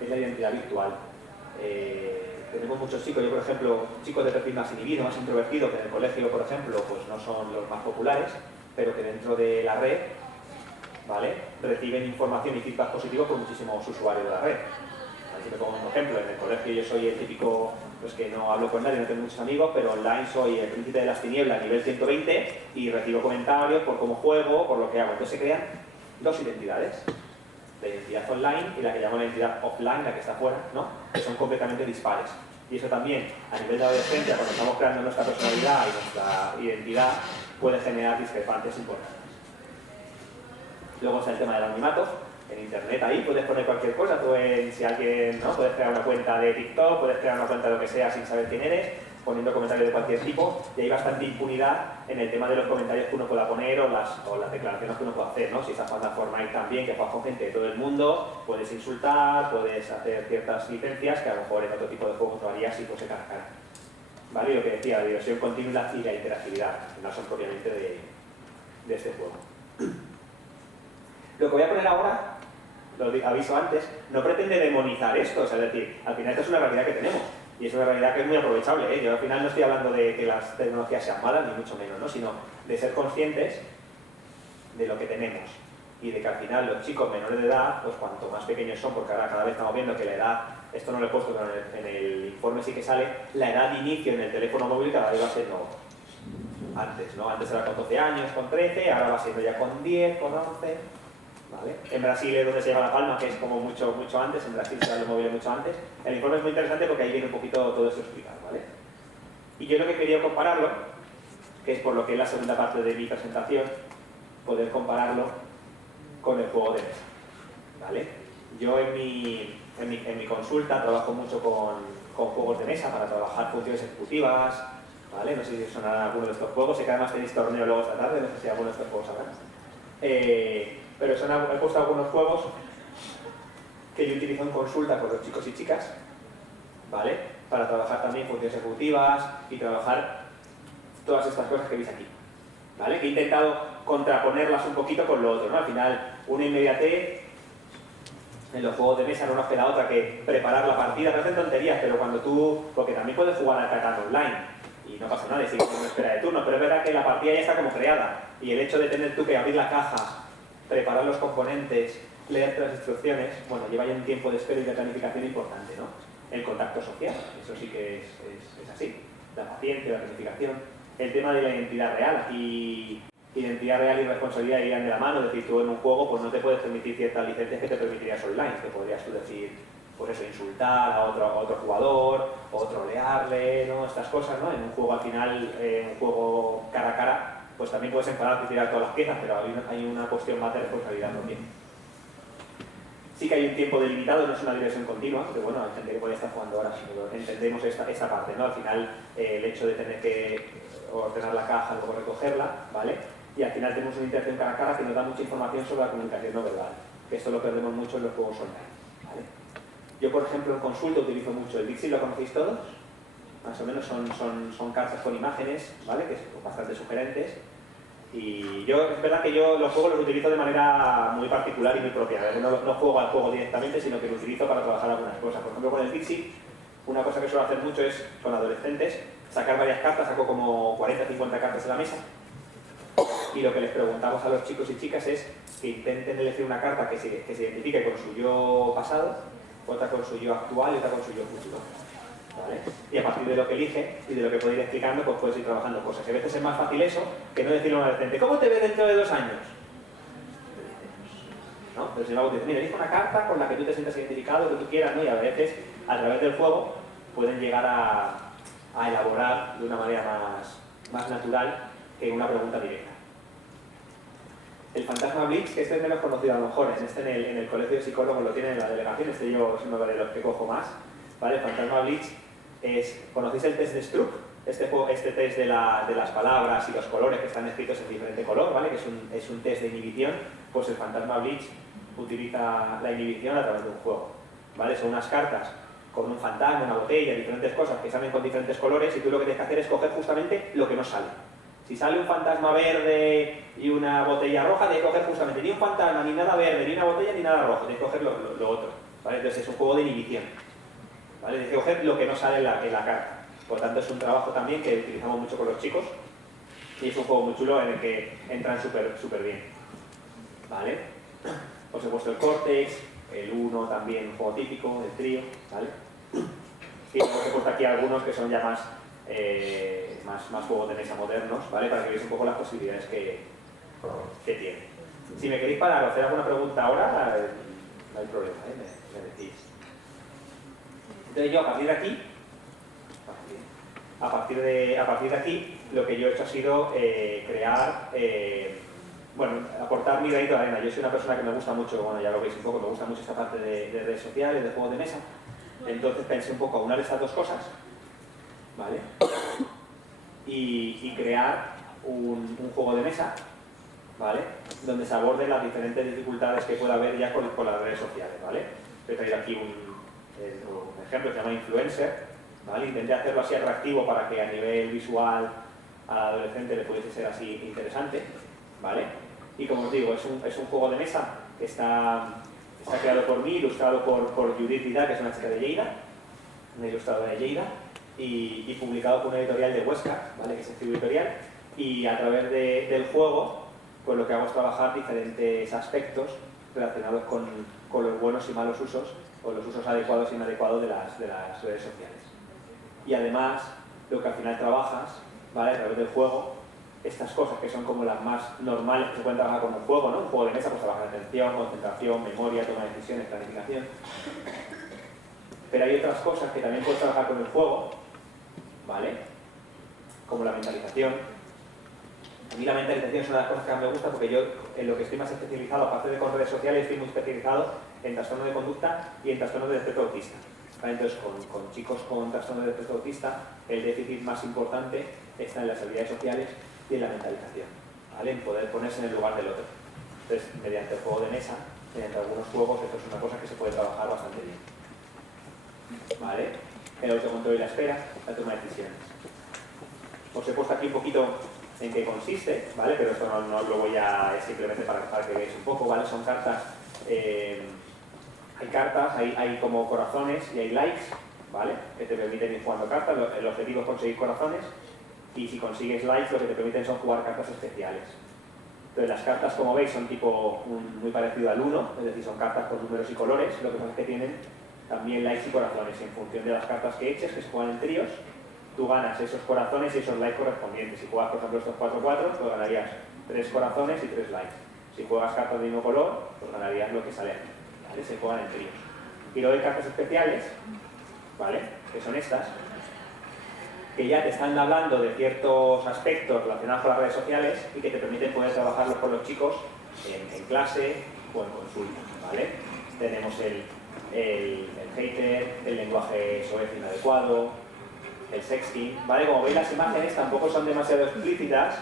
es la identidad virtual. Tenemos muchos chicos, yo por ejemplo, chicos de perfil más inhibido, más introvertido, que en el colegio, por ejemplo, pues no son los más populares, pero que dentro de la red, ¿vale? Reciben información y feedback positivo por muchísimos usuarios de la red. Así que pongo un ejemplo, en el colegio yo soy el típico, pues que no hablo con nadie, no tengo muchos amigos, pero online soy el príncipe de las tinieblas, nivel 120, y recibo comentarios por cómo juego, por lo que hago. Entonces se crean dos identidades. La identidad online y la que llamo la identidad offline, la que está fuera, ¿no? Que son completamente dispares. Y eso también, a nivel de adolescencia, cuando estamos creando nuestra personalidad y nuestra identidad, puede generar discrepancias importantes. Luego está el tema del anonimato. En internet ahí puedes poner cualquier cosa. Tú, si alguien, ¿no? Puedes crear una cuenta de TikTok, puedes crear una cuenta de lo que sea sin saber quién eres, poniendo comentarios de cualquier tipo, y hay bastante impunidad en el tema de los comentarios que uno pueda poner o las declaraciones que uno pueda hacer, ¿no? Si estás jugando a Fortnite también, que juegas con gente de todo el mundo, puedes insultar, puedes hacer ciertas licencias que a lo mejor en otro tipo de juegos lo harías si fuese cara a cara. ¿Vale? Y lo que decía, la diversión continua y la interactividad, no son propiamente de este juego. Lo que voy a poner ahora, lo aviso antes, no pretende demonizar esto, o sea, es decir, al final esta es una realidad que tenemos. Y es una realidad que es muy aprovechable, ¿eh? Yo al final no estoy hablando de que las tecnologías sean malas, ni mucho menos, ¿no? Sino de ser conscientes de lo que tenemos. Y de que al final los chicos menores de edad, pues cuanto más pequeños son, porque ahora cada vez estamos viendo que la edad, esto no lo he puesto, pero en el informe sí que sale, la edad de inicio en el teléfono móvil cada vez va siendo antes, ¿no? Antes era con 12 años, con 13, ahora va siendo ya con 10, con 11... ¿Vale? En Brasil es donde se lleva la palma, que es como mucho antes, en Brasil se dan los móviles mucho antes. El informe es muy interesante porque ahí viene un poquito todo esto explicado, ¿vale? Y yo lo que quería compararlo, que es por lo que es la segunda parte de mi presentación, poder compararlo con el juego de mesa, ¿vale? Yo en mi consulta trabajo mucho con juegos de mesa para trabajar funciones ejecutivas, ¿vale? No sé si sonará alguno de estos juegos, sé que además tenéis torneo luego esta tarde, no sé si alguno de estos juegos habrá. Pero he puesto algunos juegos que yo utilizo en consulta con los chicos y chicas, ¿vale? Para trabajar también funciones ejecutivas y trabajar todas estas cosas que veis aquí, ¿vale? Que he intentado contraponerlas un poquito con lo otro, ¿no? Al final, una inmediatez en los juegos de mesa no nos queda otra que preparar la partida. Parecen tonterías, pero cuando tú... Porque también puedes jugar al Catán online y no pasa nada, y sigues una espera de turno, pero es verdad que la partida ya está como creada y el hecho de tener tú que abrir la caja, preparar los componentes, leer las instrucciones, bueno, lleva ya un tiempo de espera y de planificación importante, ¿no? El contacto social, eso sí que es así, la paciencia, la planificación. El tema de la identidad real, aquí identidad real y responsabilidad irían de la mano, es decir, tú en un juego pues no te puedes permitir ciertas licencias que te permitirías online, que podrías tú decir, pues eso, insultar a otro jugador, o trolearle, ¿no? Estas cosas, ¿no? En un juego al final, un juego cara a cara, pues también puedes enfadarte y tirar todas las piezas, pero hay una cuestión más de responsabilidad también. Sí que hay un tiempo delimitado, no es una diversión continua, pero bueno, hay gente que puede estar jugando horas, pero entendemos esta parte, ¿no? Al final, el hecho de tener que ordenar la caja, luego recogerla, ¿vale? Y al final tenemos una interacción cara a cara que nos da mucha información sobre la comunicación no verbal, que esto lo perdemos mucho en los juegos online, ¿vale? Yo, por ejemplo, en consulta utilizo mucho el Dixit, ¿lo conocéis todos? Más o menos son cartas con imágenes, ¿vale? Que son bastante sugerentes. Y yo, es verdad que yo los juegos los utilizo de manera muy particular y muy propia. No juego al juego directamente, sino que lo utilizo para trabajar algunas cosas. Por ejemplo, con el Dixit, una cosa que suelo hacer mucho es, con adolescentes, sacar varias cartas, saco como 40 o 50 cartas en la mesa. Y lo que les preguntamos a los chicos y chicas es que intenten elegir una carta que se identifique con su yo pasado, otra con su yo actual y otra con su yo futuro, ¿vale? Y a partir de lo que elige y de lo que puede ir explicando, pues puedes ir trabajando cosas. Y a veces es más fácil eso que no decirle a un adolescente, ¿cómo te ves dentro de 2 años? ¿No? Pero si luego te dice, mira, elige una carta con la que tú te sientas identificado, que tú quieras, ¿no? Y a veces, a través del juego, pueden llegar a elaborar de una manera más natural que una pregunta directa. El fantasma Blitz, que este es menos conocido a lo mejor, en el colegio de psicólogos lo tienen en la delegación, yo es uno de los que cojo más, ¿vale? El fantasma Blitz es, ¿conocéis el test de Stroop? Este test de las palabras y los colores que están escritos en diferente color, ¿vale? Que es un test de inhibición, pues el fantasma Blitz utiliza la inhibición a través de un juego, ¿vale? Son unas cartas con un fantasma, una botella, diferentes cosas que salen con diferentes colores y tú lo que tienes que hacer es coger justamente lo que no sale. Si sale un fantasma verde y una botella roja, tienes que coger justamente ni un fantasma, ni nada verde, ni una botella, ni nada rojo, tienes que coger lo otro, ¿vale? Entonces es un juego de inhibición, ¿vale? Tienes que coger lo que no sale en la carta. Por tanto es un trabajo también que utilizamos mucho con los chicos y es un juego muy chulo en el que entran súper bien, ¿vale? Os he puesto el Cortex, el Uno también, un juego típico, el trío, ¿vale? Y os he puesto aquí algunos que son ya más juegos de mesa modernos, ¿vale? Para que veáis un poco las posibilidades que tiene. Si me queréis parar o hacer alguna pregunta ahora, no hay problema, me decís. Entonces yo a partir de aquí, lo que yo he hecho ha sido crear, aportar mi granito de arena. Yo soy una persona que me gusta mucho, bueno, ya lo veis un poco, me gusta mucho esta parte de redes sociales, de juegos de mesa. Entonces pensé un poco aunar estas dos cosas, ¿vale? Y crear un juego de mesa, ¿vale? Donde se aborden las diferentes dificultades que pueda haber ya con las redes sociales, ¿vale? He traído aquí un ejemplo que se llama Influencer, ¿vale? Intenté hacerlo así atractivo para que a nivel visual al adolescente le pudiese ser así interesante, ¿vale? Y como os digo, es un juego de mesa que está creado por mí, ilustrado por Judith Vidal, que es una chica de Lleida, una ilustradora de Lleida, y publicado por una editorial de Huesca, ¿vale? Que es Escribo Editorial, y a través del juego, pues lo que hago es trabajar diferentes aspectos relacionados con los buenos y malos usos, o los usos adecuados y inadecuados de las redes sociales. Y además, lo que al final trabajas, ¿vale? A través del juego, estas cosas que son como las más normales que se pueden trabajar con un juego, ¿no? Un juego de mesa, pues trabajar atención, concentración, memoria, toma de decisiones, planificación. Pero hay otras cosas que también puedes trabajar con el juego, ¿vale? Como la mentalización, A mí la mentalización es una de las cosas que más me gusta porque yo en lo que estoy más especializado, aparte de con redes sociales, estoy muy especializado en trastorno de conducta y en trastorno de espectro autista. ¿Vale? Entonces, con chicos con trastorno de espectro autista, el déficit más importante está en las habilidades sociales y en la mentalización, ¿vale? En poder ponerse en el lugar del otro. Entonces, mediante el juego de mesa, mediante algunos juegos, esto es una cosa que se puede trabajar bastante bien. ¿Vale? El autocontrol y la espera, la toma de decisiones. Os he puesto aquí un poquito en qué consiste, ¿vale? Pero esto no lo voy a... es simplemente para que veáis un poco, ¿vale? Son cartas... hay cartas, hay como corazones y hay likes, ¿vale? Que te permiten ir jugando cartas. El objetivo es conseguir corazones y si consigues likes lo que te permiten son jugar cartas especiales. Entonces las cartas, como veis, son tipo muy parecido al 1, es decir, son cartas con números y colores, lo que pasa es que tienen también likes y corazones. En función de las cartas que eches, que se juegan en tríos, tú ganas esos corazones y esos likes correspondientes. Si juegas, por ejemplo, estos 4-4, pues ganarías 3 corazones y 3 likes. Si juegas cartas de mismo color, pues ganarías lo que sale aquí. ¿Vale? Se juegan en tríos. Y luego hay cartas especiales, ¿vale? Que son estas, que ya te están hablando de ciertos aspectos relacionados con las redes sociales y que te permiten poder trabajarlos con los chicos en clase o en consulta, ¿vale? Tenemos el hater, el lenguaje soez inadecuado, el sexting, ¿vale? Como veis, las imágenes tampoco son demasiado explícitas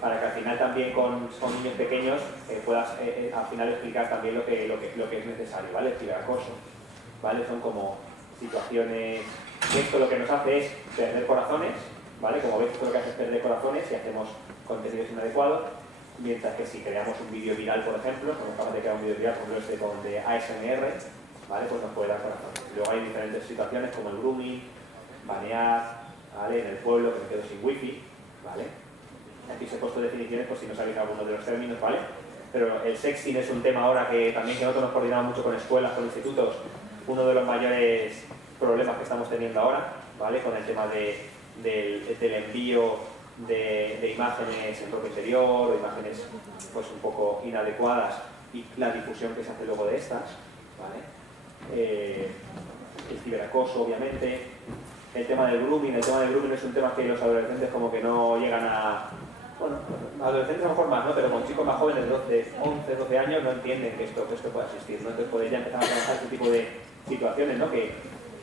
para que al final también con niños pequeños puedas al final explicar también lo que es necesario, ¿vale? El ciberacoso, ¿vale? Son como situaciones... Esto lo que nos hace es perder corazones, ¿vale? Como veis, esto lo que hace es perder corazones si hacemos contenidos inadecuados, mientras que si creamos un vídeo viral, por ejemplo, como acabamos de crear un vídeo viral, por ejemplo, este de ASMR, ¿vale? Pues nos puede dar corazones. Luego hay diferentes situaciones como el grooming, banear, ¿vale? En el pueblo, que me quedo sin wifi, ¿vale? Aquí os he puesto definiciones por si no sabéis algunos de los términos, ¿vale? Pero el sexting es un tema ahora que también que nosotros nos coordinamos mucho con escuelas, con institutos, uno de los mayores problemas que estamos teniendo ahora, ¿vale? Con el tema del envío de imágenes en ropa interior o imágenes pues un poco inadecuadas y la difusión que se hace luego de estas, ¿vale? El ciberacoso, obviamente. El tema del grooming es un tema que los adolescentes como que no llegan a... Bueno, adolescentes a lo mejor más, ¿no? Pero con chicos más jóvenes de 11, 12 años no entienden que esto pueda existir, ¿no? Entonces podéis ya empezar a trabajar este tipo de situaciones, ¿no? Que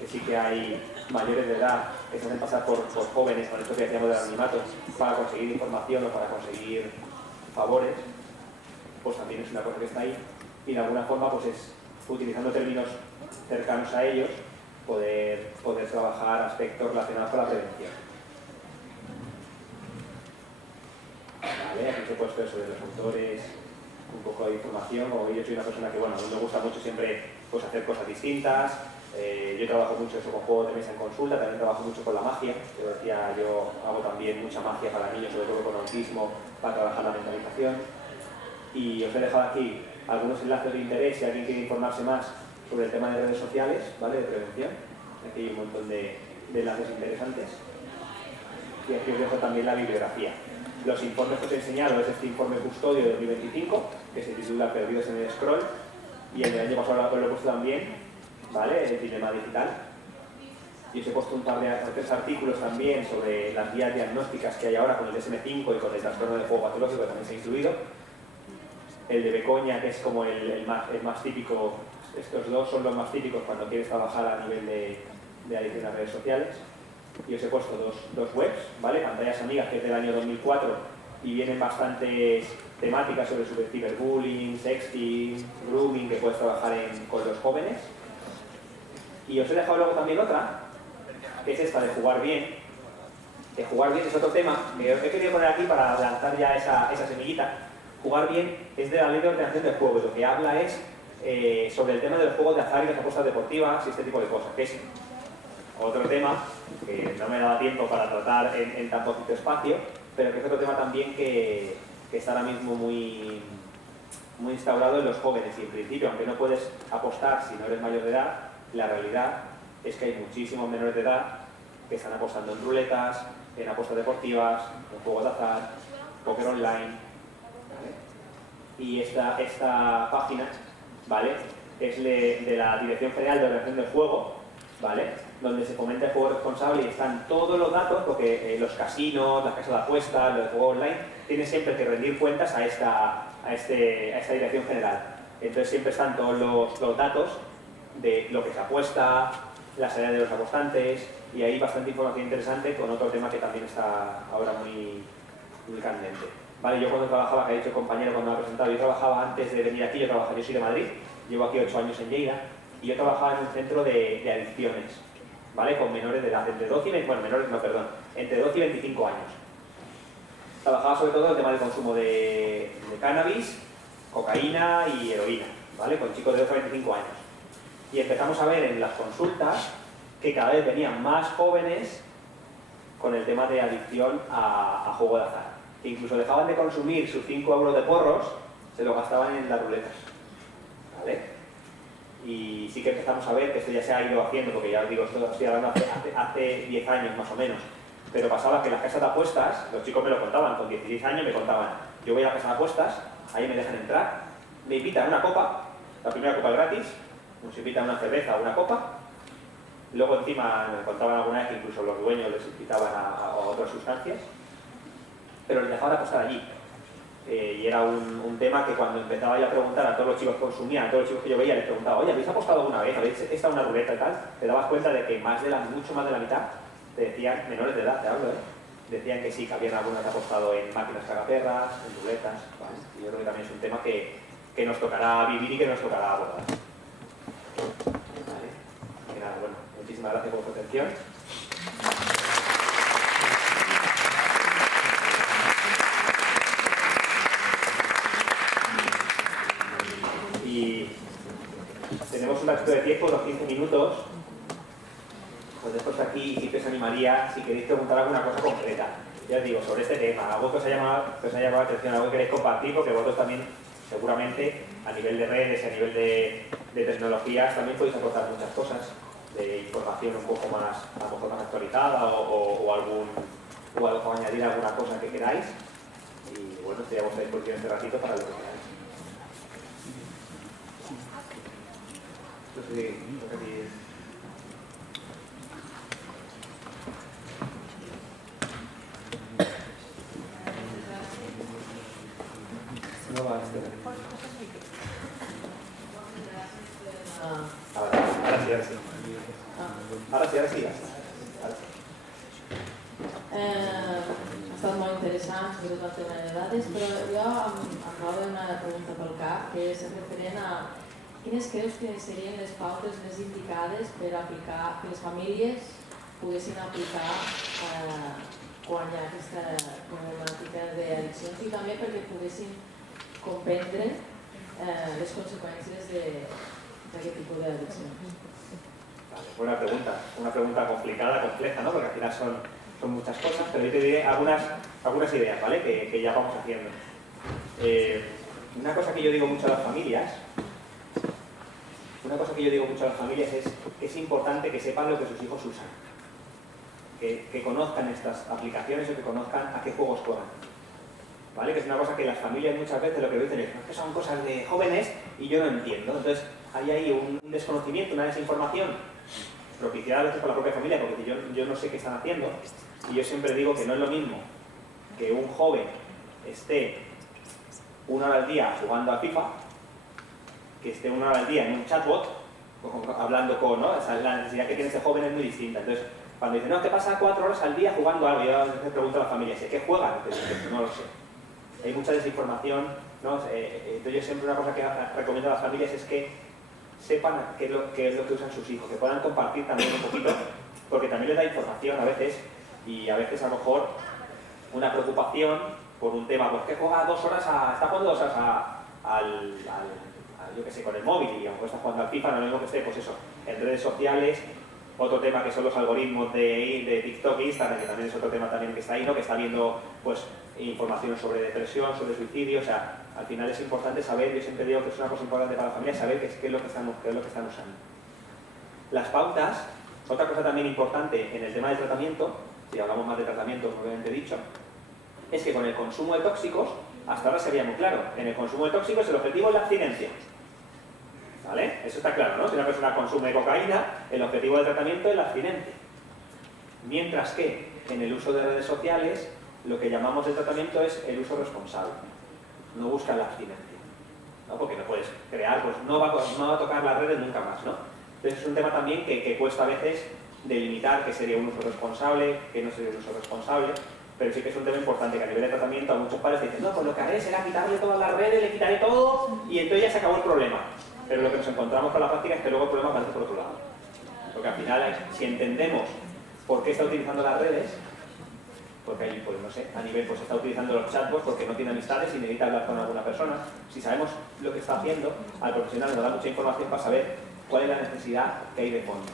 sí que hay mayores de edad que se hacen pasar por jóvenes con esto que decíamos del anonimato para conseguir información o para conseguir favores, pues también es una cosa que está ahí y de alguna forma pues es, utilizando términos cercanos a ellos, poder trabajar aspectos relacionados con la prevención. Vale, aquí os he puesto eso de los autores, un poco de información. Como veis, yo soy una persona que, bueno, a mí me gusta mucho siempre pues, hacer cosas distintas. Yo trabajo mucho eso con juegos de mesa en consulta, también trabajo mucho con la magia. Yo hago también mucha magia para niños, sobre todo con autismo, para trabajar la mentalización. Y os he dejado aquí algunos enlaces de interés si alguien quiere informarse más sobre el tema de redes sociales, ¿vale? De prevención. Aquí hay un montón de enlaces interesantes. Y aquí os dejo también la bibliografía. Los informes que os he enseñado es este informe custodio de 2025, que se titula Perdidos en el Scroll, y el del año pasado lo he puesto también, ¿vale? El dilema digital. Y os he puesto un par de 3 artículos también sobre las guías diagnósticas que hay ahora con el DSM-5 y con el trastorno de juego patológico que también se ha incluido. El de Becoña, que es como el más típico. Estos dos son los más típicos cuando quieres trabajar a nivel de adicción a redes sociales. Y os he puesto dos webs, ¿vale? Pantallas Amigas, que es del año 2004, y vienen bastantes temáticas sobre ciberbullying, sexting, grooming, que puedes trabajar con los jóvenes. Y os he dejado luego también otra, que es esta de jugar bien. Que jugar bien es otro tema que os he querido poner aquí para lanzar ya esa semillita. Jugar bien es de la Ley de Ordenación del Juego, y lo que habla es sobre el tema del juego de azar y las apuestas deportivas y este tipo de cosas, que es otro tema que no me daba tiempo para tratar en tan poquito espacio, pero que es otro tema también que está ahora mismo muy instaurado en los jóvenes. Y en principio, aunque no puedes apostar si no eres mayor de edad, la realidad es que hay muchísimos menores de edad que están apostando en ruletas, en apuestas deportivas, en juegos de azar, póker online, ¿vale? Y esta página, ¿vale? Es de la Dirección General de Ordenación del Juego, ¿vale? Donde se fomenta el juego responsable y están todos los datos, porque los casinos, las casas de apuestas, los juegos online, tienen siempre que rendir cuentas a esta dirección general. Entonces siempre están todos los datos de lo que se apuesta, las edades de los apostantes, y hay bastante información interesante con otro tema que también está ahora muy candente. Vale, yo cuando trabajaba, que ha dicho el compañero cuando me ha presentado, yo trabajaba antes de venir aquí, yo soy de Madrid, llevo aquí 8 años en Lleida, y yo trabajaba en un centro de adicciones, ¿vale? Con menores de edad, entre 12 y 25 años. Trabajaba sobre todo en el tema del consumo de cannabis, cocaína y heroína, ¿vale? Con chicos de 12 a 25 años. Y empezamos a ver en las consultas que cada vez venían más jóvenes con el tema de adicción a juego de azar. Que incluso dejaban de consumir sus 5 euros de porros, se lo gastaban en las ruletas, ¿vale? Y sí que empezamos a ver que esto ya se ha ido haciendo, porque ya os digo, esto estoy hablando hace 10 años más o menos. Pero pasaba que en las casas de apuestas, los chicos me lo contaban, con 16 años me contaban, yo voy a la casa de apuestas, ahí me dejan entrar, me invitan una copa, la primera copa es gratis, nos invitan una cerveza o una copa, luego encima me contaban alguna vez que incluso los dueños les invitaban a otras sustancias, pero les dejaban apostar allí. Y era un tema que cuando empezaba yo a preguntar a todos los chicos que consumían, a todos los chicos que yo veía, les preguntaba, oye, ¿habéis apostado alguna vez? ¿Habéis estado en una ruleta y tal? Te dabas cuenta de que mucho más de la mitad te decían, menores de edad te hablo, decían que sí, que habían algunas apostado en máquinas cagaperras, en ruletas, ¿vale? Y yo creo que también es un tema que nos tocará vivir y que nos tocará abordar. ¿Vale? Y nada, bueno, muchísimas gracias por su atención. Y tenemos un lapso de tiempo, unos 15 minutos. Pues después aquí sí que os animaría, si queréis preguntar alguna cosa concreta, ya os digo, sobre este tema, algo que os haya llamado la atención, algo que queréis compartir, porque vosotros también, seguramente, a nivel de redes, a nivel de tecnologías, también podéis aportar muchas cosas, de información un poco más, a lo mejor más actualizada o añadir alguna cosa que queráis. Y bueno, estoy a vuestra disposición este ratito para lo que queráis. No sé si no va a estar. Ahora sí. Ha estat molt interessant, sobretot el tema de dades, però jo em roba una pregunta pel cap, que és referent a quines creus que serien les pautes més indicades per aplicar, que les famílies poguessin aplicar quan hi ha aquesta problemàtica d'addiccions i també perquè poguessin comprendre les conseqüències d'aquest tipus d'addiccions. Buena pregunta, una pregunta complicada, compleja, ¿no? Porque al final son muchas cosas, pero yo te diré algunas ideas, ¿vale? Que ya vamos haciendo. Una cosa que yo digo mucho a las familias, es que es importante que sepan lo que sus hijos usan, que conozcan estas aplicaciones o que conozcan a qué juegos juegan, ¿vale? Que es una cosa que las familias muchas veces lo que dicen es que son cosas de jóvenes y yo no entiendo. Entonces hay ahí un desconocimiento, una desinformación propiciada a veces por la propia familia, porque yo no sé qué están haciendo, y yo siempre digo que no es lo mismo que un joven esté 1 hora al día jugando a FIFA, que esté 1 hora al día en un chatbot, hablando con, ¿no? O sea, la necesidad que tiene ese joven es muy distinta. Entonces, cuando dicen, no, es que pasa 4 horas al día jugando algo, yo a veces pregunto a la familia, ¿qué juegan? Entonces, no lo sé. Hay mucha desinformación, ¿no? Entonces yo siempre una cosa que recomiendo a las familias es que sepan qué es lo que usan sus hijos, que puedan compartir también un poquito, porque también les da información a veces, y a veces a lo mejor una preocupación por un tema, pues que juega 2 horas está jugando 2 horas yo qué sé, con el móvil, y a lo mejor está jugando al FIFA, no es lo mismo que esté, pues eso, en redes sociales. Otro tema que son los algoritmos de TikTok e Instagram, que también es otro tema también que está ahí, ¿no? Que está viendo pues información sobre depresión, sobre suicidio, o sea, al final es importante saber, yo siempre digo que es una cosa importante para la familia, saber qué es lo que están usando. Las pautas, otra cosa también importante en el tema del tratamiento, si hablamos más de tratamiento, como obviamente he dicho, es que con el consumo de tóxicos, hasta ahora se veía muy claro, en el consumo de tóxicos el objetivo es la abstinencia, ¿vale? eso está claro, ¿no? Si una persona consume cocaína, el objetivo del tratamiento es la abstinencia. Mientras que en el uso de redes sociales, lo que llamamos el tratamiento es el uso responsable. No busca la abstinencia, ¿no? Porque no puedes crear, pues no va a tocar las redes nunca más, ¿no? Entonces es un tema también que cuesta a veces delimitar qué sería un uso responsable, qué no sería un uso responsable, pero sí que es un tema importante que a nivel de tratamiento a muchos padres dicen, no, pues lo que haré será quitarle todas las redes, le quitaré todo y entonces ya se acabó el problema. Pero lo que nos encontramos con la práctica es que luego el problema aparece por otro lado. Porque al final, si entendemos por qué está utilizando las redes, porque ahí, pues no sé, a nivel pues está utilizando los chatbots porque no tiene amistades y necesita hablar con alguna persona, si sabemos lo que está haciendo, al profesional nos da mucha información para saber cuál es la necesidad que hay de fondo.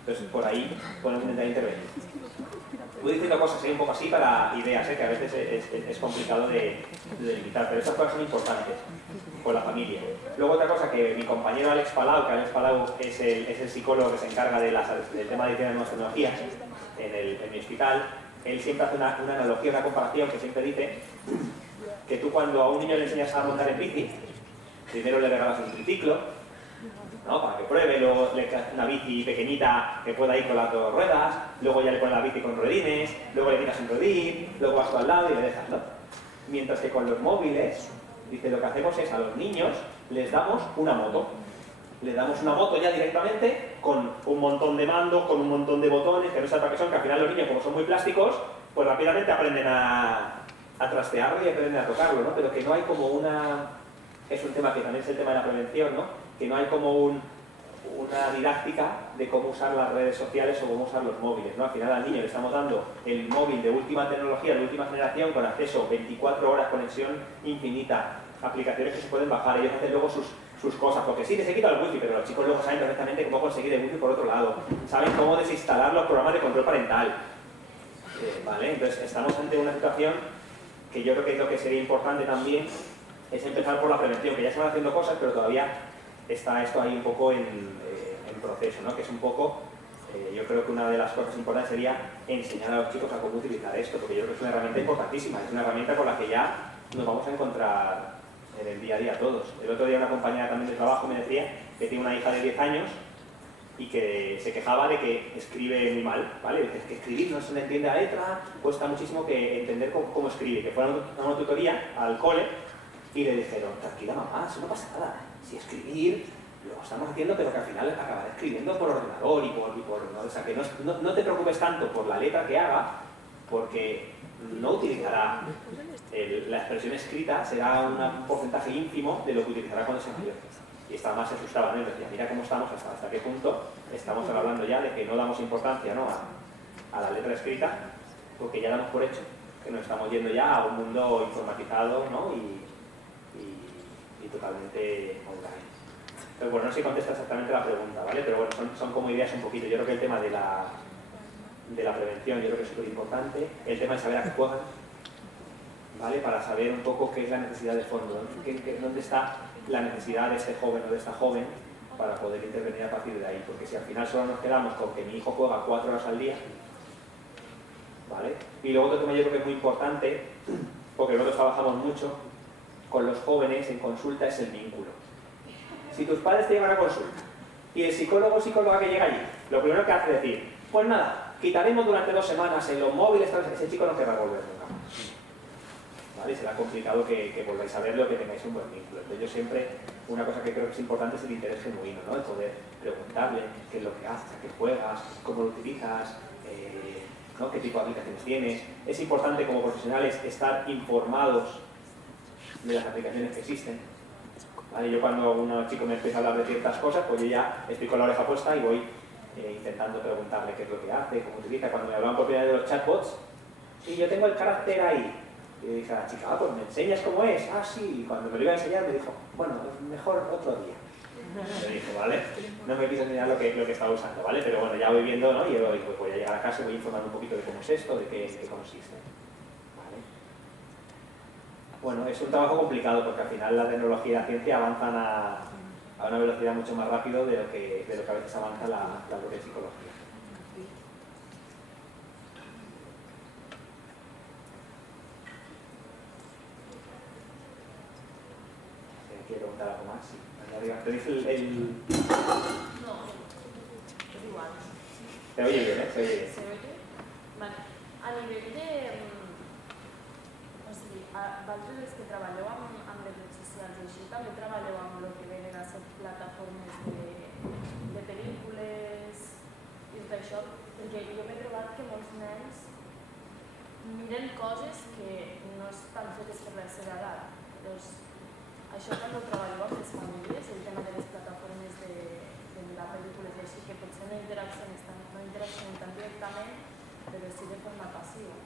Entonces, por ahí podemos intentar intervenir. Voy diciendo cosas un poco así para ideas, que a veces es complicado de delimitar, pero estas cosas son importantes por la familia. Luego otra cosa que mi compañero Alex Palau, que Alex Palau es el psicólogo que se encarga del tema de adicción a nuevas tecnologías en mi hospital, él siempre hace una analogía, una comparación que siempre dice que tú cuando a un niño le enseñas a montar en bici, primero le regalas un triciclo, ¿no? Para que pruebe, luego le das una bici pequeñita que pueda ir con las dos ruedas, luego ya le pones la bici con ruedines, luego le tiras un ruedín, luego vas tú al lado y le dejas, ¿no? Mientras que con los móviles, dice, lo que hacemos es a los niños les damos una moto. Les damos una moto ya directamente con un montón de mandos, con un montón de botones, que no sé para qué son, que al final los niños, como son muy plásticos, pues rápidamente aprenden a trastearlo y aprenden a tocarlo, ¿no? Pero que no hay como una... Es un tema que también es el tema de la prevención, ¿no? Que no hay como una didáctica de cómo usar las redes sociales o cómo usar los móviles, ¿no? Al final al niño le estamos dando el móvil de última tecnología, de última generación, con acceso 24 horas, conexión infinita, aplicaciones que se pueden bajar, ellos hacen luego sus cosas, porque sí, les he quitado el wifi, pero los chicos luego saben perfectamente cómo conseguir el wifi por otro lado, saben cómo desinstalar los programas de control parental, ¿vale? Entonces estamos ante una situación que yo creo que lo que sería importante también es empezar por la prevención, que ya se van haciendo cosas, pero todavía está esto ahí un poco en proceso, ¿no? Que es un poco, yo creo que una de las cosas importantes sería enseñar a los chicos a cómo utilizar esto, porque yo creo que es una herramienta importantísima, es una herramienta con la que ya nos vamos a encontrar en el día a día todos. El otro día una compañera también de trabajo me decía que tiene una hija de 10 años y que se quejaba de que escribe muy mal, ¿vale? Dice que escribir no se le entiende la letra, cuesta muchísimo que entender cómo escribe, que fueron a una tutoría al cole y le dijeron, tranquila mamá, eso no pasa nada, si escribir lo estamos haciendo, pero que al final acabará escribiendo por ordenador y por ¿no? O sea, que no te preocupes tanto por la letra que haga, porque no utilizará la expresión escrita, será un porcentaje ínfimo de lo que utilizará cuando sea mayor. Y estaba más asustada, ¿no? Y decía, mira cómo estamos, hasta qué punto estamos hablando ya de que no damos importancia, ¿no? a la letra escrita, porque ya damos por hecho que nos estamos yendo ya a un mundo informatizado, ¿no? y totalmente online. Pero bueno, no sé si contesta exactamente la pregunta, ¿vale? Pero bueno, son como ideas un poquito. Yo creo que el tema de la prevención yo creo que es súper importante. El tema de saber a qué juegan, ¿vale? Para saber un poco qué es la necesidad de fondo, ¿no? ¿Dónde está la necesidad de este joven o de esta joven para poder intervenir a partir de ahí? Porque si al final solo nos quedamos con que mi hijo juega 4 horas al día, ¿vale? Y luego otro tema yo creo que es muy importante, porque nosotros trabajamos mucho con los jóvenes en consulta, es el vínculo. Si tus padres te llevan a consulta y el psicólogo o psicóloga que llega allí, lo primero que hace es decir, pues nada, quitaremos durante 2 semanas en los móviles, ese chico no querrá volver nunca más. ¿Vale? Será complicado que volváis a verlo, que tengáis un buen vínculo. Entonces yo siempre, una cosa que creo que es importante es el interés genuino, ¿no? El poder preguntarle qué es lo que haces, a qué juegas, cómo lo utilizas, ¿no? Qué tipo de aplicaciones tienes. Es importante como profesionales estar informados de las aplicaciones que existen. ¿Vale? Yo cuando un chico me empieza a hablar de ciertas cosas, pues yo ya estoy con la oreja puesta y voy intentando preguntarle qué es lo que hace, cómo utiliza. Cuando me hablaban por primera vez de los chatbots, sí, yo tengo el carácter ahí. Y le dije a la chica, pues me enseñas cómo es. Ah, sí. Y cuando me lo iba a enseñar me dijo, bueno, mejor otro día. Le dije, vale, no me quiso enseñar lo que estaba usando, ¿vale? Pero bueno, ya voy viendo, ¿no? Y yo pues voy a llegar a casa y voy informando un poquito de cómo es esto, de qué consiste. Bueno, es un trabajo complicado porque al final la tecnología y la ciencia avanzan a una velocidad mucho más rápido de lo que a veces avanza la propia psicología. ¿Quiere preguntar algo más? Sí. diga. ¿Tenéis el...? No, es igual. Se oye bien, ¿eh? Se oye bien. ¿Se oye? Vale. A nivell de... O sigui, vosaltres que treballeu amb les redes socials i així, també treballeu amb el que venen a ser plataformes de pel·lícules i tot això, perquè jo m'he trobat que molts nens miren coses que no estan fetes per la seva edat. Llavors, això quan ho treballeu amb les famílies, el tema de les plataformes de mirar pel·lícules i així, que potser no interaccionen tan directament, pero sí de forma pasiva.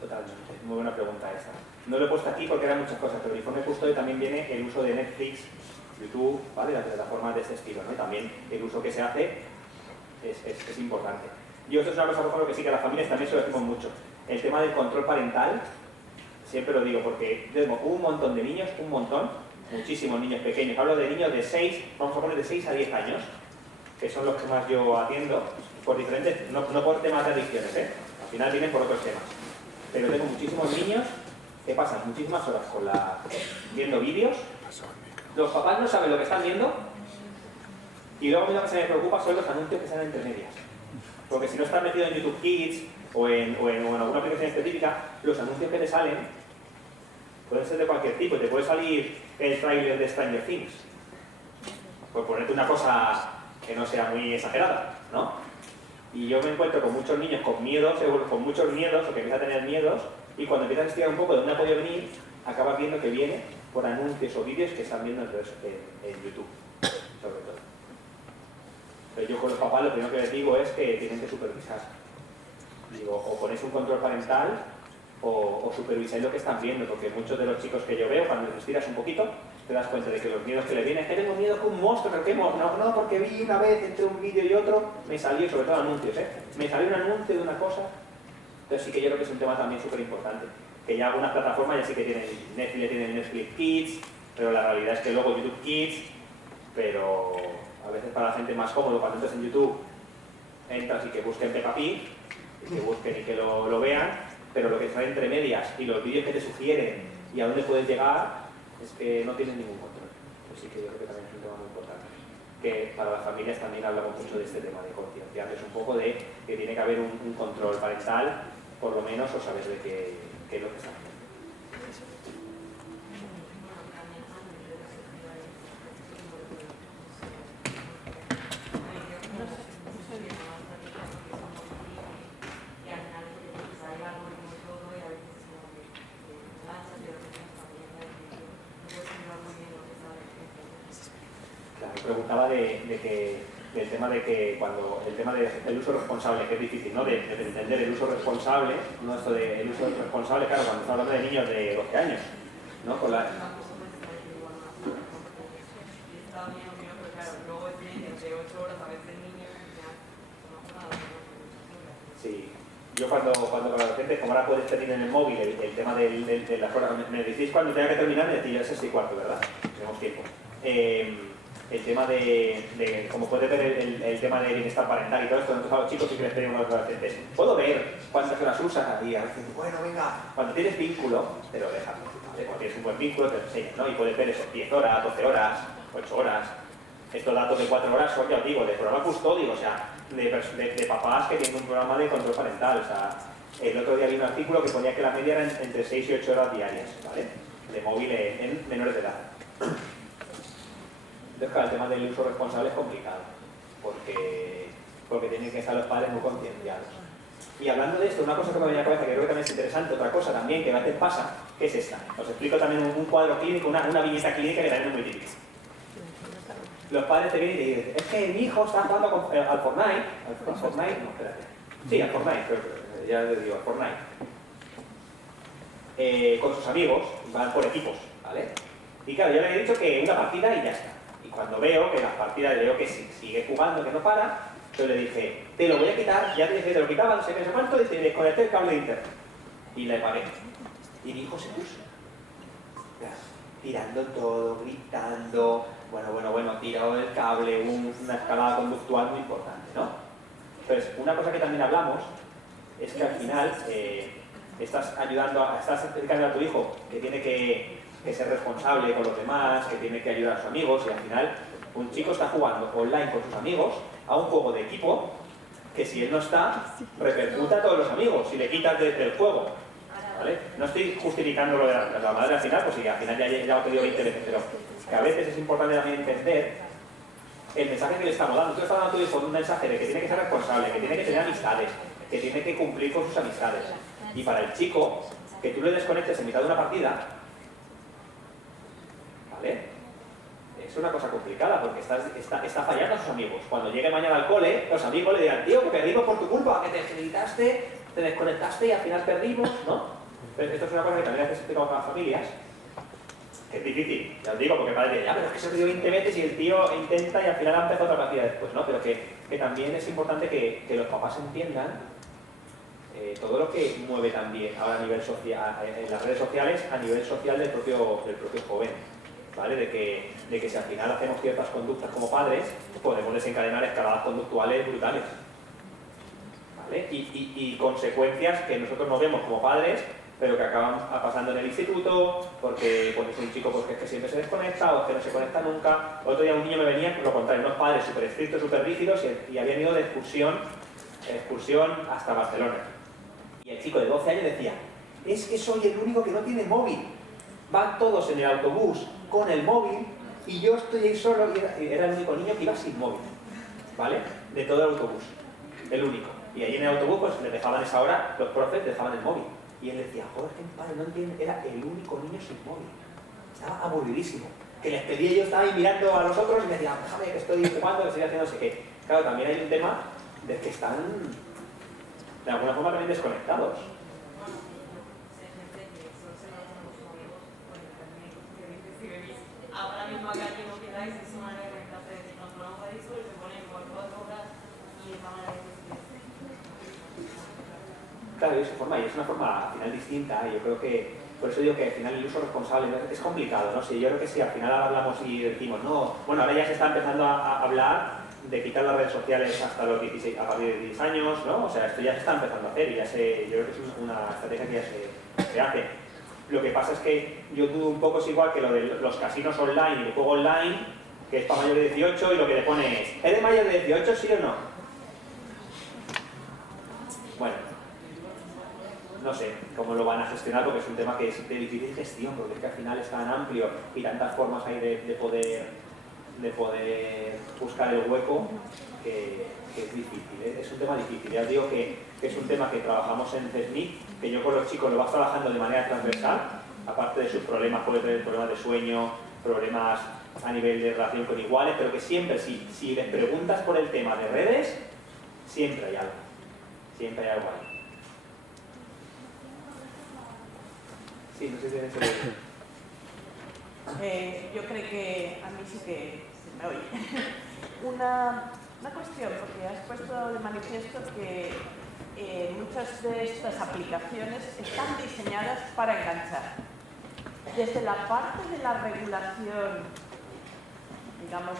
Totalmente, muy buena pregunta esa. No lo he puesto aquí porque eran muchas cosas, pero el informe custodio también viene el uso de Netflix, YouTube, ¿vale? Las plataformas de este estilo, ¿no? Y también el uso que se hace es importante. Yo esto es una cosa, por ejemplo, que sí que a las familias también se lo decimos mucho. El tema del control parental, siempre lo digo porque tengo un montón de niños, muchísimos niños pequeños. Hablo de niños de 6, vamos a poner de 6 a 10 años, que son los que más yo atiendo, por diferentes, no por temas de adicciones, al final vienen por otros temas. Pero tengo muchísimos niños que pasan muchísimas horas viendo vídeos. Los papás no saben lo que están viendo y luego a mí lo que se me preocupa son los anuncios que salen entre medias. Porque si no estás metido en YouTube Kids o en alguna aplicación específica, los anuncios que te salen pueden ser de cualquier tipo. Te puede salir el tráiler de Stranger Things, por ponerte una cosa que no sea muy exagerada, ¿no? Y yo me encuentro con muchos niños con miedos, o que empiezan a tener miedos, y cuando empiezas a estudiar un poco de dónde ha podido venir, acabas viendo que viene por anuncios o vídeos que están viendo en YouTube, sobre todo. Pero yo con los papás lo primero que les digo es que tienen que supervisar. Digo, o ponéis un control parental o supervisáis lo que están viendo, porque muchos de los chicos que yo veo, cuando les tiras un poquito, te das cuenta de que los miedos que le vienen es que tengo miedo que un monstruo, pero ¿qué monstruo? No, porque vi una vez entre un vídeo y otro, me salió, sobre todo anuncios, me salió un anuncio de una cosa. Entonces sí que yo creo que es un tema también súper importante, que ya algunas plataformas ya sí que tienen Netflix Kids, pero la realidad es que luego YouTube Kids, pero a veces para la gente más cómodo, cuando entras en YouTube, entras y que busquen Peppa Pig, y que busquen y que lo vean, pero lo que sale entre medias y los vídeos que te sugieren y a dónde puedes llegar, es que no tienen ningún control. Así que yo creo que también es un tema muy importante. Que para las familias también hablamos mucho de este tema, de concienciarles un poco de que tiene que haber un control parental, por lo menos, o saber de qué es lo que están haciendo. Preguntaba del tema de que cuando el tema del uso responsable, que es difícil, ¿no? De entender el uso responsable, no esto del uso responsable, claro, cuando estamos hablando de niños de 12 años, ¿no? Con la... Sí, yo cuando con adolescentes, como ahora puedes tener en el móvil el tema de las horas, me decís cuando tenga que terminar, me decís ya es 6:15, ¿verdad? Tenemos tiempo. El tema de como puede ver el tema de bienestar parental y todo esto, entonces a los chicos sí que les pedimos a los adolescentes, ¿puedo ver cuántas horas usas al día? Bueno, venga, cuando tienes vínculo, te lo dejas, ¿vale? Cuando tienes un buen vínculo te lo enseñas, ¿no? Y puedes ver eso, 10 horas, 12 horas, 8 horas. Estos datos de 4 horas son, ya os digo, de programa custodio, o sea, de papás que tienen un programa de control parental, o sea, el otro día vi un artículo que ponía que la media era entre 6 y 8 horas diarias, ¿vale? De móvil en menores de edad. Entonces, claro, el tema del uso responsable es complicado, porque tienen que estar los padres muy concienciados. Y hablando de esto, una cosa que me viene a la cabeza que creo que también es interesante, otra cosa también que a veces pasa, ¿qué es esta? Os explico también un cuadro clínico, una viñeta clínica que también es muy típica. Los padres te vienen y te dicen, es que mi hijo está jugando al Fortnite, ¿al Fortnite? No, espérate. Sí, al Fortnite, pero ya les digo, al Fortnite. Con sus amigos, van por equipos, ¿vale? Y claro, yo le he dicho que una partida y ya está. Y cuando veo que las partidas, veo que sigue jugando, que no para, yo le dije, te lo voy a quitar, ya te dije, te lo quitaba, no sé qué, no sé cuánto, y te desconecté el cable de internet. Y le pagué. Y mi hijo se puso. Tirando todo, gritando, bueno, tirado el cable, una escalada conductual muy importante, ¿no? Entonces, una cosa que también hablamos es que al final estás explicando a tu hijo que tiene que ser responsable con los demás, que tiene que ayudar a sus amigos y al final Un chico está jugando online con sus amigos a un juego de equipo que si él no está, repercute a todos los amigos si le quitas del juego. ¿Vale? No estoy justificando lo de la madre al final, pues sí, al final ya lo he pedido 20 veces, pero que a veces es importante también entender el mensaje que le estamos dando. Tú estás dando a tu hijo un mensaje de que tiene que ser responsable, que tiene que tener amistades, que tiene que cumplir con sus amistades. Y para el chico, que tú le desconectes en mitad de una partida, ¿vale? Es una cosa complicada porque está fallando a sus amigos. Cuando llegue mañana al cole, los amigos le dirán, tío, que perdimos por tu culpa, que te gritaste, te desconectaste y al final perdimos, ¿no? Pero esto es una cosa que también hace sentido con las familias, que es difícil, ya os digo, porque el padre dice, ya, pero es que se dio 20 veces y el tío intenta y al final ha empezado otra partida después, ¿no? Pero que también es importante que los papás entiendan todo lo que mueve también ahora a nivel social, en las redes sociales, a nivel social del propio joven, ¿vale? De que si al final hacemos ciertas conductas como padres, podemos desencadenar escaladas conductuales brutales, ¿vale? Y consecuencias que nosotros no vemos como padres, pero que acaban pasando en el instituto, porque pues, es un chico pues, que es que siempre se desconecta o que no se conecta nunca. Otro día un niño me venía, por lo contrario, unos padres súper estrictos, súper rígidos y habían ido de excursión hasta Barcelona. Y el chico de 12 años decía, es que soy el único que no tiene móvil. Van todos en el autobús con el móvil y yo estoy ahí solo. Y era el único niño que iba sin móvil, ¿vale? De todo el autobús, el único. Y ahí en el autobús pues le dejaban esa hora, los profes le dejaban el móvil. Y él decía, joder, que mi padre no entiende, era el único niño sin móvil. Estaba aburridísimo. Que les pedía, yo estaba ahí mirando a los otros y me decía, déjame que estoy jugando, que estoy haciendo no sé qué. Claro, también hay un tema de que están de alguna forma también desconectados. Ahora mismo acá que no quedáis, es una manera de que nos ponemos a disco y se ponen por 2 horas y esa manera de Claro, y es una forma al final distinta, y yo creo que, por eso digo que al final el uso responsable es complicado, ¿no? Si yo creo que si al final hablamos y decimos, no, bueno, ahora ya se está empezando a hablar de quitar las redes sociales hasta los 16, a partir de 10 años, ¿no? O sea, esto ya se está empezando a hacer y yo creo que es una estrategia que ya se hace. Lo que pasa es que yo dudo un poco, es igual que lo de los casinos online y el juego online, que es para mayores de 18 y lo que le pone es, ¿eres mayor de 18, sí o no? Bueno, no sé cómo lo van a gestionar porque es un tema que es de difícil gestión, porque es que al final es tan amplio y tantas formas hay de poder buscar el hueco que es difícil, ¿eh? Es un tema difícil. Ya os digo que es un tema que trabajamos en CESMIC, que yo con los chicos lo vas trabajando de manera transversal, aparte de sus problemas, puede tener problemas de sueño, problemas a nivel de relación con iguales, pero que siempre, si les preguntas por el tema de redes, siempre hay algo. Siempre hay algo ahí. Sí, no sé si tienes el... Yo creo que a mí sí que se me oye. Una cuestión, porque has puesto de manifiesto que muchas de estas aplicaciones están diseñadas para enganchar. Desde la parte de la regulación, digamos,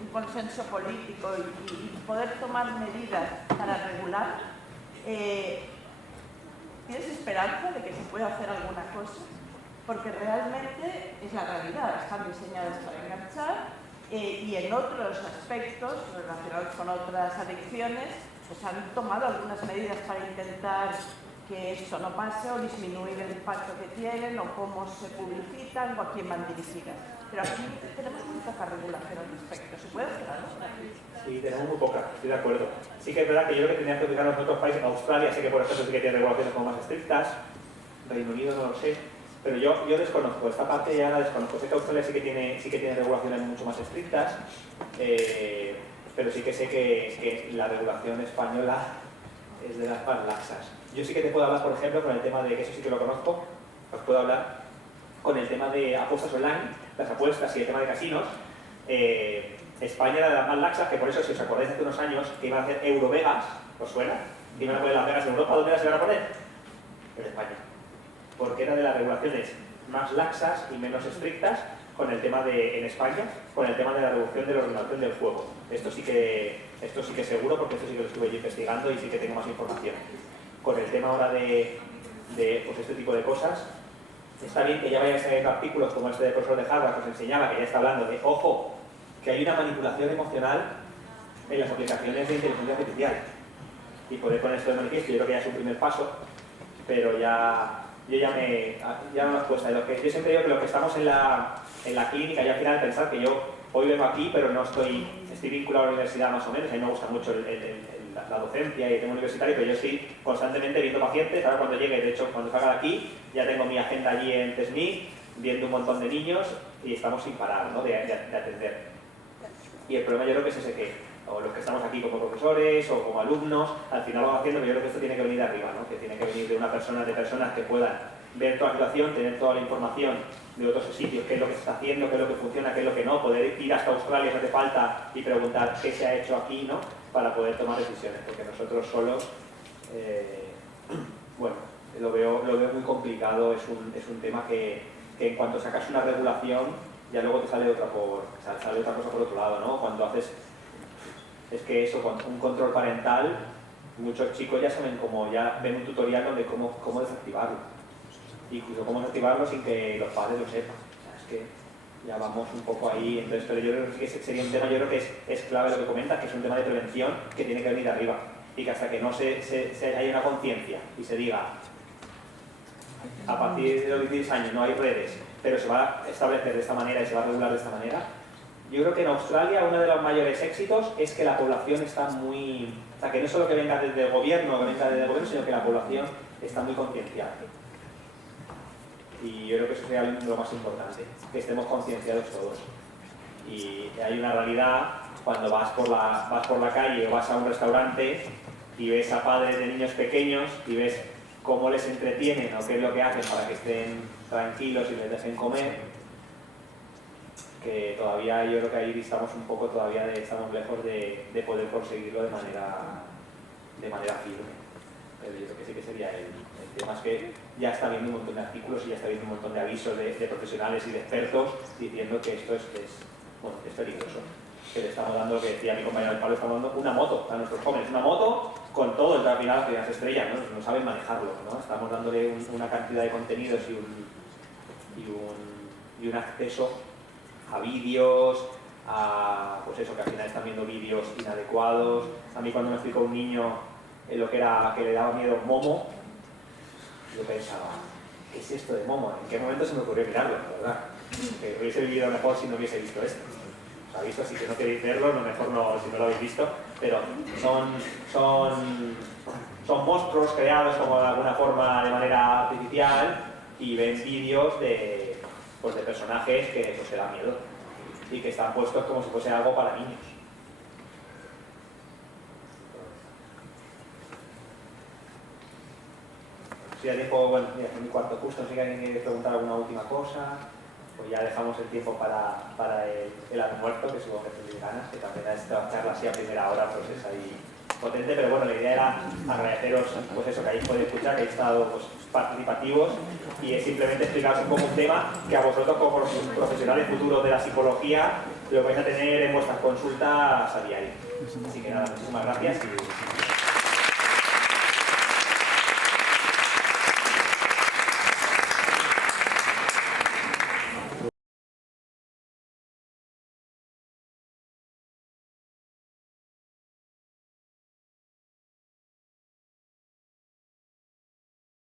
un consenso político y poder tomar medidas para regular, ¿tienes esperanza de que se pueda hacer alguna cosa? Porque realmente es la realidad, están diseñadas para enganchar y en otros aspectos relacionados con otras adicciones pues han tomado algunas medidas para intentar que eso no pase o disminuir el impacto que tienen o cómo se publicitan o a quién van dirigidas. Pero aquí tenemos muy poca regulación al respecto. ¿Se puede hacer algo? Sí, tenemos muy poca, estoy de acuerdo. Sí que es verdad que yo creo que teníamos que fijarnos en otros países. Australia sé que por ejemplo sí que tiene regulaciones como más estrictas. Reino Unido no lo sé. Pero yo desconozco, esta parte ya la desconozco. Sé que Australia sí que tiene regulaciones mucho más estrictas, pero sí que sé que la regulación española es de las más laxas. Yo sí que te puedo hablar, por ejemplo, con el tema de, que eso sí que lo conozco, os puedo hablar con el tema de apuestas online, las apuestas y el tema de casinos. España era de las más laxas, que por eso, si os acordáis hace unos años, que iban a hacer Eurovegas, ¿os suena? Que iban a poner Las Vegas en Europa, ¿dónde las iban a poner? En España. Porque era de las regulaciones más laxas y menos estrictas con el tema en España, con el tema de la reducción de la ordenación del juego. Esto sí que seguro, porque esto sí que lo estuve yo investigando y sí que tengo más información. Con el tema ahora de pues este tipo de cosas, está bien que ya vayáis a leer artículos como este del profesor de Harvard que os enseñaba, que ya está hablando de, ojo, que hay una manipulación emocional en las aplicaciones de inteligencia artificial. Y poder poner esto de manifiesto, yo creo que ya es un primer paso, pero ya no nos cuesta. Yo siempre digo que los que estamos en la clínica, ya al final pensar que yo hoy vengo aquí, pero no estoy vinculado a la universidad más o menos, a mí me gusta mucho la docencia y el tema universitario, pero yo estoy constantemente viendo pacientes. Ahora cuando llegue, de hecho cuando salga de aquí, ya tengo mi agenda allí en TESMI, viendo un montón de niños y estamos sin parar, ¿no?, de atender. Y el problema yo creo que es ese, que o los que estamos aquí como profesores o como alumnos, al final lo vamos haciendo, pero yo creo que esto tiene que venir de arriba, ¿no?, que tiene que venir de personas que puedan ver toda la situación, tener toda la información de otros sitios, qué es lo que se está haciendo, qué es lo que funciona, qué es lo que no, poder ir hasta Australia si hace falta y preguntar qué se ha hecho aquí, ¿no?, para poder tomar decisiones, porque nosotros solos, bueno, lo veo muy complicado. Es un tema que en cuanto sacas una regulación, ya luego te sale otra cosa por otro lado, ¿no? Cuando haces, es que eso, con un control parental, muchos chicos ya saben ya ven un tutorial de cómo desactivarlo, incluso cómo desactivarlo sin que los padres lo sepan. O sea, es que ya vamos un poco ahí. Entonces, pero yo creo que ese sería un tema, yo creo que es clave lo que comentas, que es un tema de prevención que tiene que venir de arriba, y que hasta que no se haya una conciencia y se diga a partir de los 16 años no hay redes, pero se va a establecer de esta manera y se va a regular de esta manera. Yo creo que en Australia uno de los mayores éxitos es que la población está muy... O sea, que no solo que venga desde el gobierno, sino que la población está muy concienciada. Y yo creo que eso sería lo más importante, que estemos concienciados todos. Y hay una realidad cuando vas por la calle o vas a un restaurante y ves a padres de niños pequeños y ves cómo les entretienen o qué es lo que hacen para que estén tranquilos y les dejen comer, que todavía yo creo que ahí estamos un poco estamos lejos de poder conseguirlo de manera firme. Pero yo creo que sí que sería el tema. Es que ya está habiendo un montón de artículos y ya está habiendo un montón de avisos de profesionales y de expertos diciendo que esto es peligroso. Que le estamos dando, lo que decía mi compañero Pablo, estamos dando una moto a nuestros jóvenes, una moto con todo, al final que las estrellas, ¿no? No saben manejarlo, ¿no? Estamos dándole una cantidad de contenidos y un acceso a vídeos, pues eso, que al final están viendo vídeos inadecuados. A mí cuando me explicó un niño lo que le daba miedo Momo, yo pensaba, ¿qué es esto de Momo? ¿En qué momento se me ocurrió mirarlo, la verdad? Que hubiese vivido mejor si no hubiese visto esto. Os ha visto, así que no queréis verlo, mejor no, si no lo habéis visto, pero son monstruos creados como de alguna forma de manera artificial y ven vídeos de personajes que eso se da miedo y que están puestos como si fuese algo para niños. Si ya tiempo, bueno, mira, es mi cuarto justo, no sé si alguien quiere preguntar alguna última cosa, pues ya dejamos el tiempo para el almuerzo, que supongo que tenéis ganas, que también esta charla así a primera hora pues es ahí potente, pero bueno, la idea era agradeceros pues eso, que hayáis podido escuchar, que hayáis estado pues, participativos, y es simplemente explicaros un poco un tema que a vosotros como profesionales futuros de la psicología lo vais a tener en vuestras consultas a diario. Así que nada, muchísimas gracias y